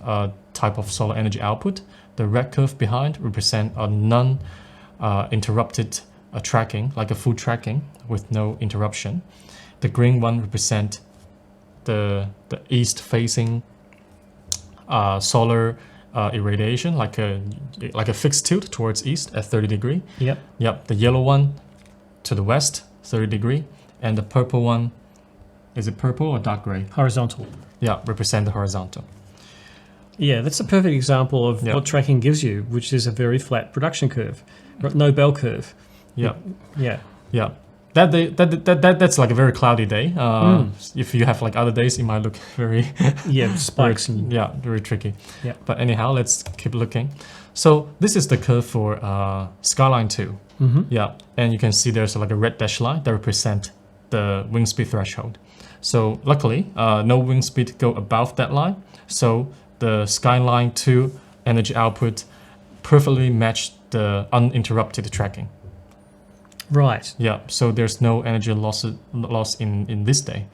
type of solar energy output. The red curve behind represent a non-interrupted tracking, like a full tracking with no interruption. The green one represent the east-facing solar irradiation, like a fixed tilt towards east at 30 degree. Yep. Yep. The yellow one to the west, 30 degree, and the purple one, is it purple or dark gray? Horizontal. Yeah, represent the horizontal. Yeah, that's a perfect example of what tracking gives you, which is a very flat production curve, no bell curve. Yeah. Yeah. Yeah. That's like a very cloudy day. If you have like other days, it might look very spikes very, and very tricky. Yeah. But anyhow, let's keep looking. So this is the curve for Skyline 2. Yeah, and you can see there's like a red dashed line that represent the wind speed threshold. So luckily, no wind speed go above that line. So the Skyline 2 energy output perfectly matched the uninterrupted tracking. Right. Yeah, so there's no energy loss in this day.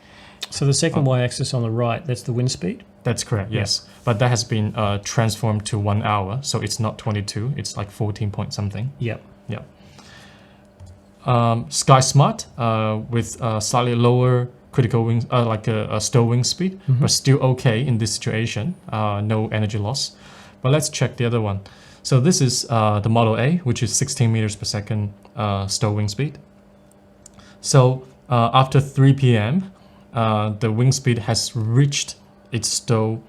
So the second y-axis on the right, that's the wind speed? That's correct, yes. But that has been transformed to 1 hour, so it's not 22, it's like 14 point something. Yep. Yeah. Sky Smart with slightly lower critical wing, like a stow wing speed, but still okay in this situation, no energy loss. But let's check the other one. So this is the Model A, which is 16 meters per second stow wing speed. So after 3 p.m., the wing speed has reached its stow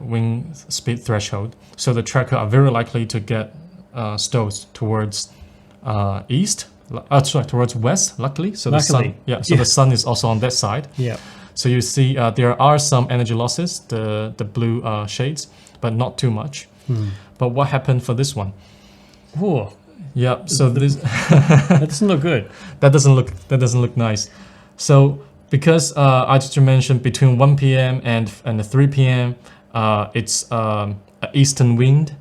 wing speed threshold. So the tracker are very likely to get stows towards towards west, luckily. So the sun, the sun is also on that side. Yeah. So you see there are some energy losses, the blue shades, but not too much. But what happened for this one? Whoa. Yeah, so this that doesn't look good. That doesn't look nice. So because I just mentioned between 1 p.m. and 3 p.m. It's eastern wind.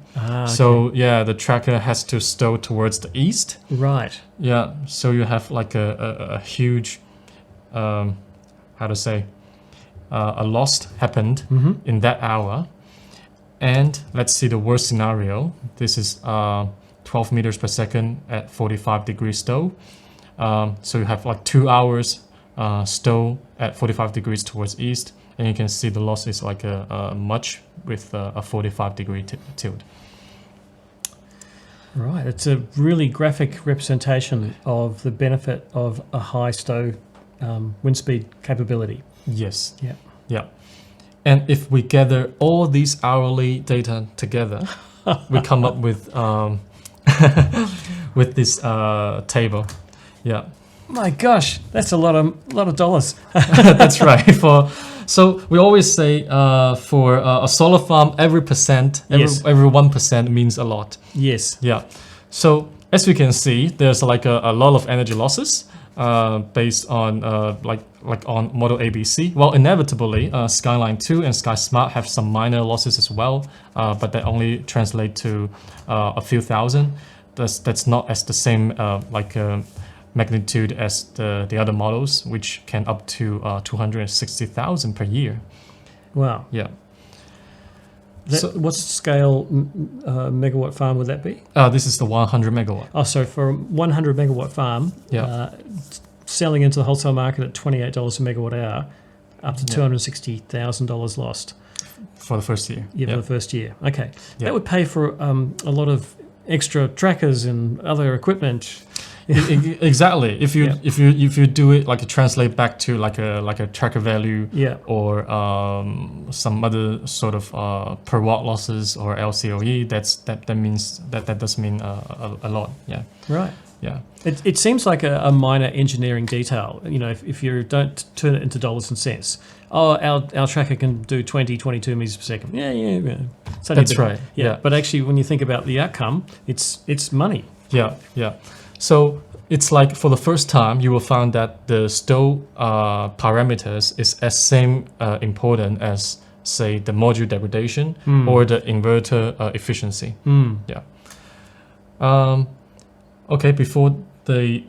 So yeah, the tracker has to stow towards the east. Right. Yeah, so you have like a huge, how to say, a loss happened in that hour. And let's see the worst scenario. This is 12 meters per second at 45 degrees stow. So you have like 2 hours stow at 45 degrees towards east. And you can see the loss is like a much with a 45 degree tilt. Right, it's a really graphic representation of the benefit of a high stow wind speed capability. Yes. Yeah. Yeah. And if we gather all these hourly data together, we come up with with this table. Yeah. My gosh, that's a lot of dollars. That's right. So we always say for a solar farm, every 1% means a lot. Yes. Yeah. So as we can see, there's like a lot of energy losses based on like on model ABC. Well, inevitably, Skyline 2 and Sky Smart have some minor losses as well, but that only translate to a few thousand. That's not as the same magnitude as the other models, which can up to 260,000 per year. Wow. Yeah. What scale megawatt farm would that be? This is the 100 megawatt. Oh, so for a 100 megawatt farm, Yeah. selling into the wholesale market at $28 a megawatt hour, up to $260,000 lost. For the first year. Yeah, for the first year. Okay. Yeah. That would pay for a lot of extra trackers and other equipment. Exactly. If Yeah. you do it like translate back to like a tracker value, Yeah. or some other sort of per watt losses or LCOE, that means that does mean a lot. Yeah. Right. Yeah. It seems like a minor engineering detail. You know, if you don't turn it into dollars and cents. Oh, our tracker can do 22 meters per second. Yeah. It's only a That's bit- right. Yeah. But actually, when you think about the outcome, it's money. Yeah. So it's like for the first time you will find that the Stow parameters is as same important as, say, the module degradation or the inverter efficiency. Yeah. Okay, before the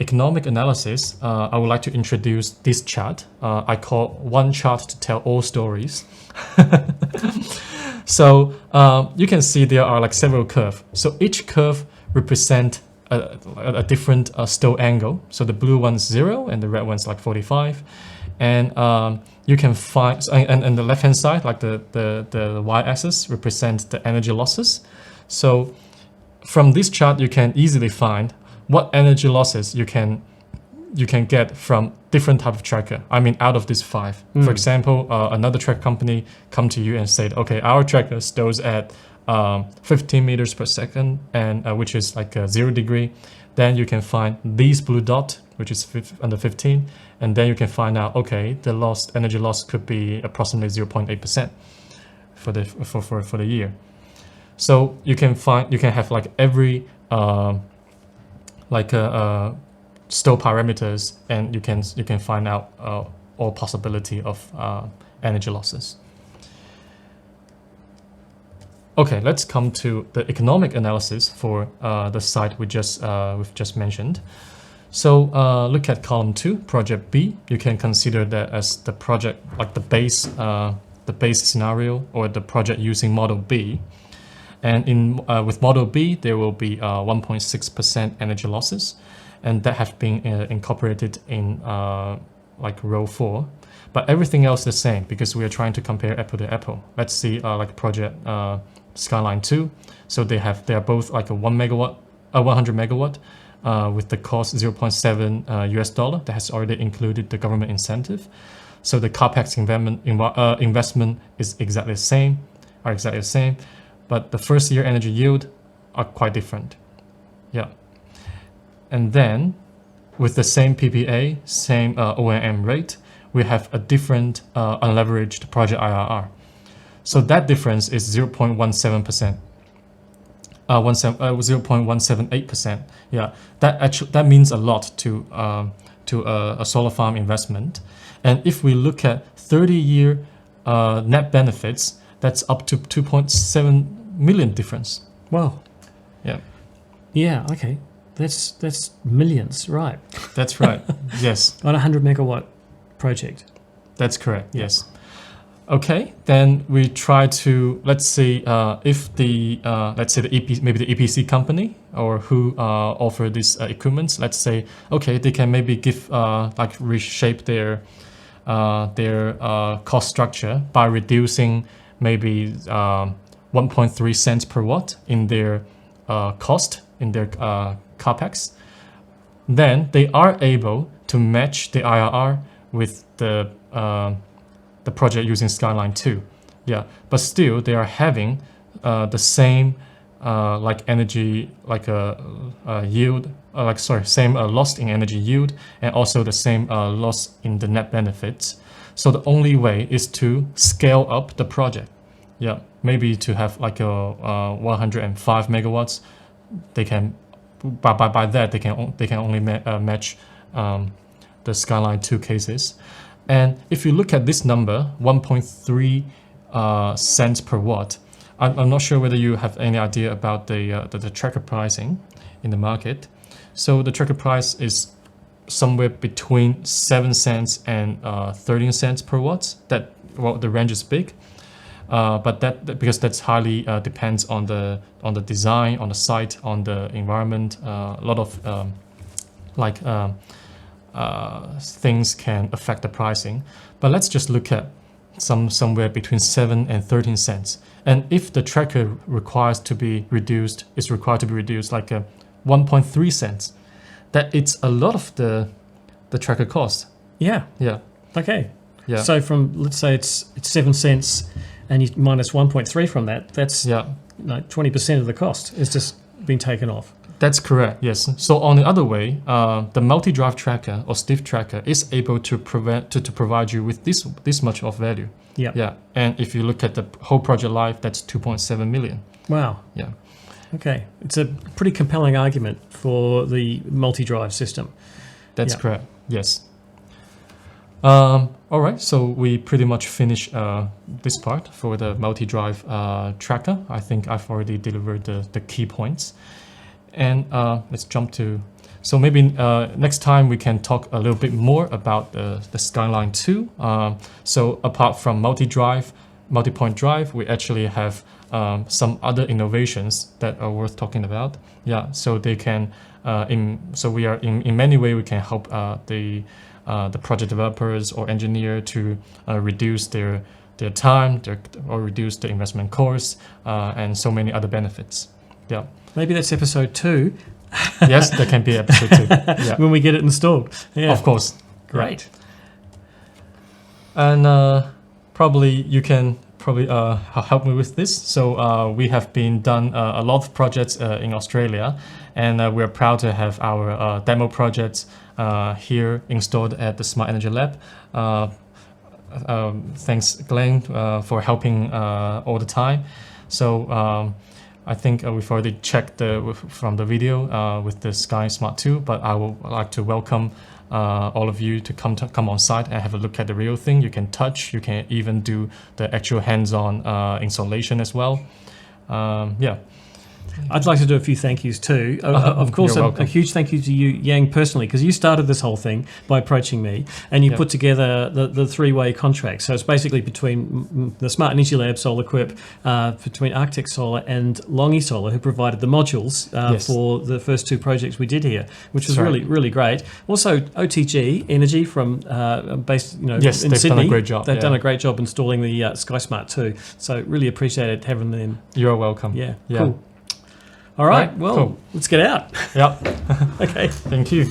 economic analysis, I would like to introduce this chart. I call one chart to tell all stories. So you can see there are like several curves. So each curve represent a different Stow angle. So the blue one's 0 and the red one's like 45. And you can find, and the left hand side, like the y-axis represents the energy losses. So from this chart, you can easily find what energy losses you can get from different type of tracker. I mean, out of these 5. For example, another tracker company come to you and said, okay, our tracker stows at 15 meters per second, and which is like 0 degree. Then you can find these blue dot, which is under 15, and then you can find out, okay, the energy loss could be approximately 0.8% for the year. So you can have like every Stow parameters, and you can find out all possibility of energy losses. Okay, let's come to the economic analysis for the site we've just mentioned. So look at column 2, project B. You can consider that as the project, like the base scenario, or the project using model B. And with model B, there will be 1.6% energy losses, and that have been incorporated in like row 4. But everything else is the same because we are trying to compare apple to apple. Let's see like project Skyline 2. So they are both like a 100 megawatt with the cost $0.7 US dollar. That has already included the government incentive. So the capex investment is exactly the same, but the first year energy yield are quite different. Yeah. And then with the same PPA, same O&M rate, we have a different unleveraged project IRR. So that difference is 0.17%. 0.178%. Yeah, that means a lot to a solar farm investment. And if we look at 30-year net benefits, that's up to 2.7 million difference. Wow. Yeah. Yeah. Okay. That's millions, right? That's right. Yes. On a 100 megawatt project. That's correct. Yes. Okay. Then we try to, let's see if the let's say maybe the EPC company or who offer these equipments. Let's say okay, they can maybe give like reshape their cost structure by reducing maybe 1.3 cents per watt in their cost in their capex. Then they are able to match the IRR with the project using Skyline 2. Yeah, but still they are having the same like energy, like yield, same loss in energy yield, and also the same loss in the net benefits. So the only way is to scale up the project. Yeah, maybe to have like a 105 megawatts, they can by that they can only match the Skyline 2 cases. And if you look at this number, 1.3 cents per watt, I'm not sure whether you have any idea about the tracker pricing in the market. So the tracker price is somewhere between 7 cents and 13 cents per watt. The range is big, but because that's highly depends on the design, on the site, on the environment. A lot of things can affect the pricing. But let's just look at somewhere between 7 and 13 cents. And if the tracker required to be reduced like 1.3 cents, that it's a lot of the tracker cost. Yeah. Yeah. Okay. Yeah. So from, let's say it's 7 cents and you minus 1.3 from that, that's 20% of the cost is just been taken off. That's correct, yes. So on the other way, the multi-drive tracker or stiff tracker is able to provide you with this much of value. Yeah. Yeah. And if you look at the whole project life, that's 2.7 million. Wow. Yeah. Okay. It's a pretty compelling argument for the multi-drive system. That's correct, yes. All right, so we pretty much finished this part for the multi-drive tracker. I think I've already delivered the key points. And let's jump to, so maybe next time we can talk a little bit more about the Skyline 2. So apart from multi-point drive, we actually have some other innovations that are worth talking about. Yeah, so they can, we are in many ways we can help the project developers or engineer to reduce their time or reduce the investment cost and so many other benefits. Yeah. Maybe that's episode 2. Yes, that can be episode 2. Yeah. When we get it installed. Yeah. Of course. Great. Yeah. And probably you can help me with this. So we have been done a lot of projects in Australia, and we're proud to have our demo projects here installed at the Smart Energy Lab. Thanks, Glen, for helping all the time. So I think we've already checked from the video with the Sky Smart 2, but I would like to welcome all of you to come on site and have a look at the real thing. You can touch, you can even do the actual hands-on installation as well. Yeah. I'd like to do a few thank yous too. Of course, a huge thank you to you, Yang, personally, because you started this whole thing by approaching me and you put together the three-way contract. So it's basically between the Smart Energy Lab, SolarQuip, between Arctech Solar and LCOE Solar, who provided the modules for the first 2 projects we did here, which was really, really great. Also, OTG Energy from based in Sydney. Done a great job. They've done a great job installing the SkySmart 2. So really appreciated having them. You're welcome. Yeah. Cool. All right, well, cool. Let's get out. Yep. Okay. Thank you.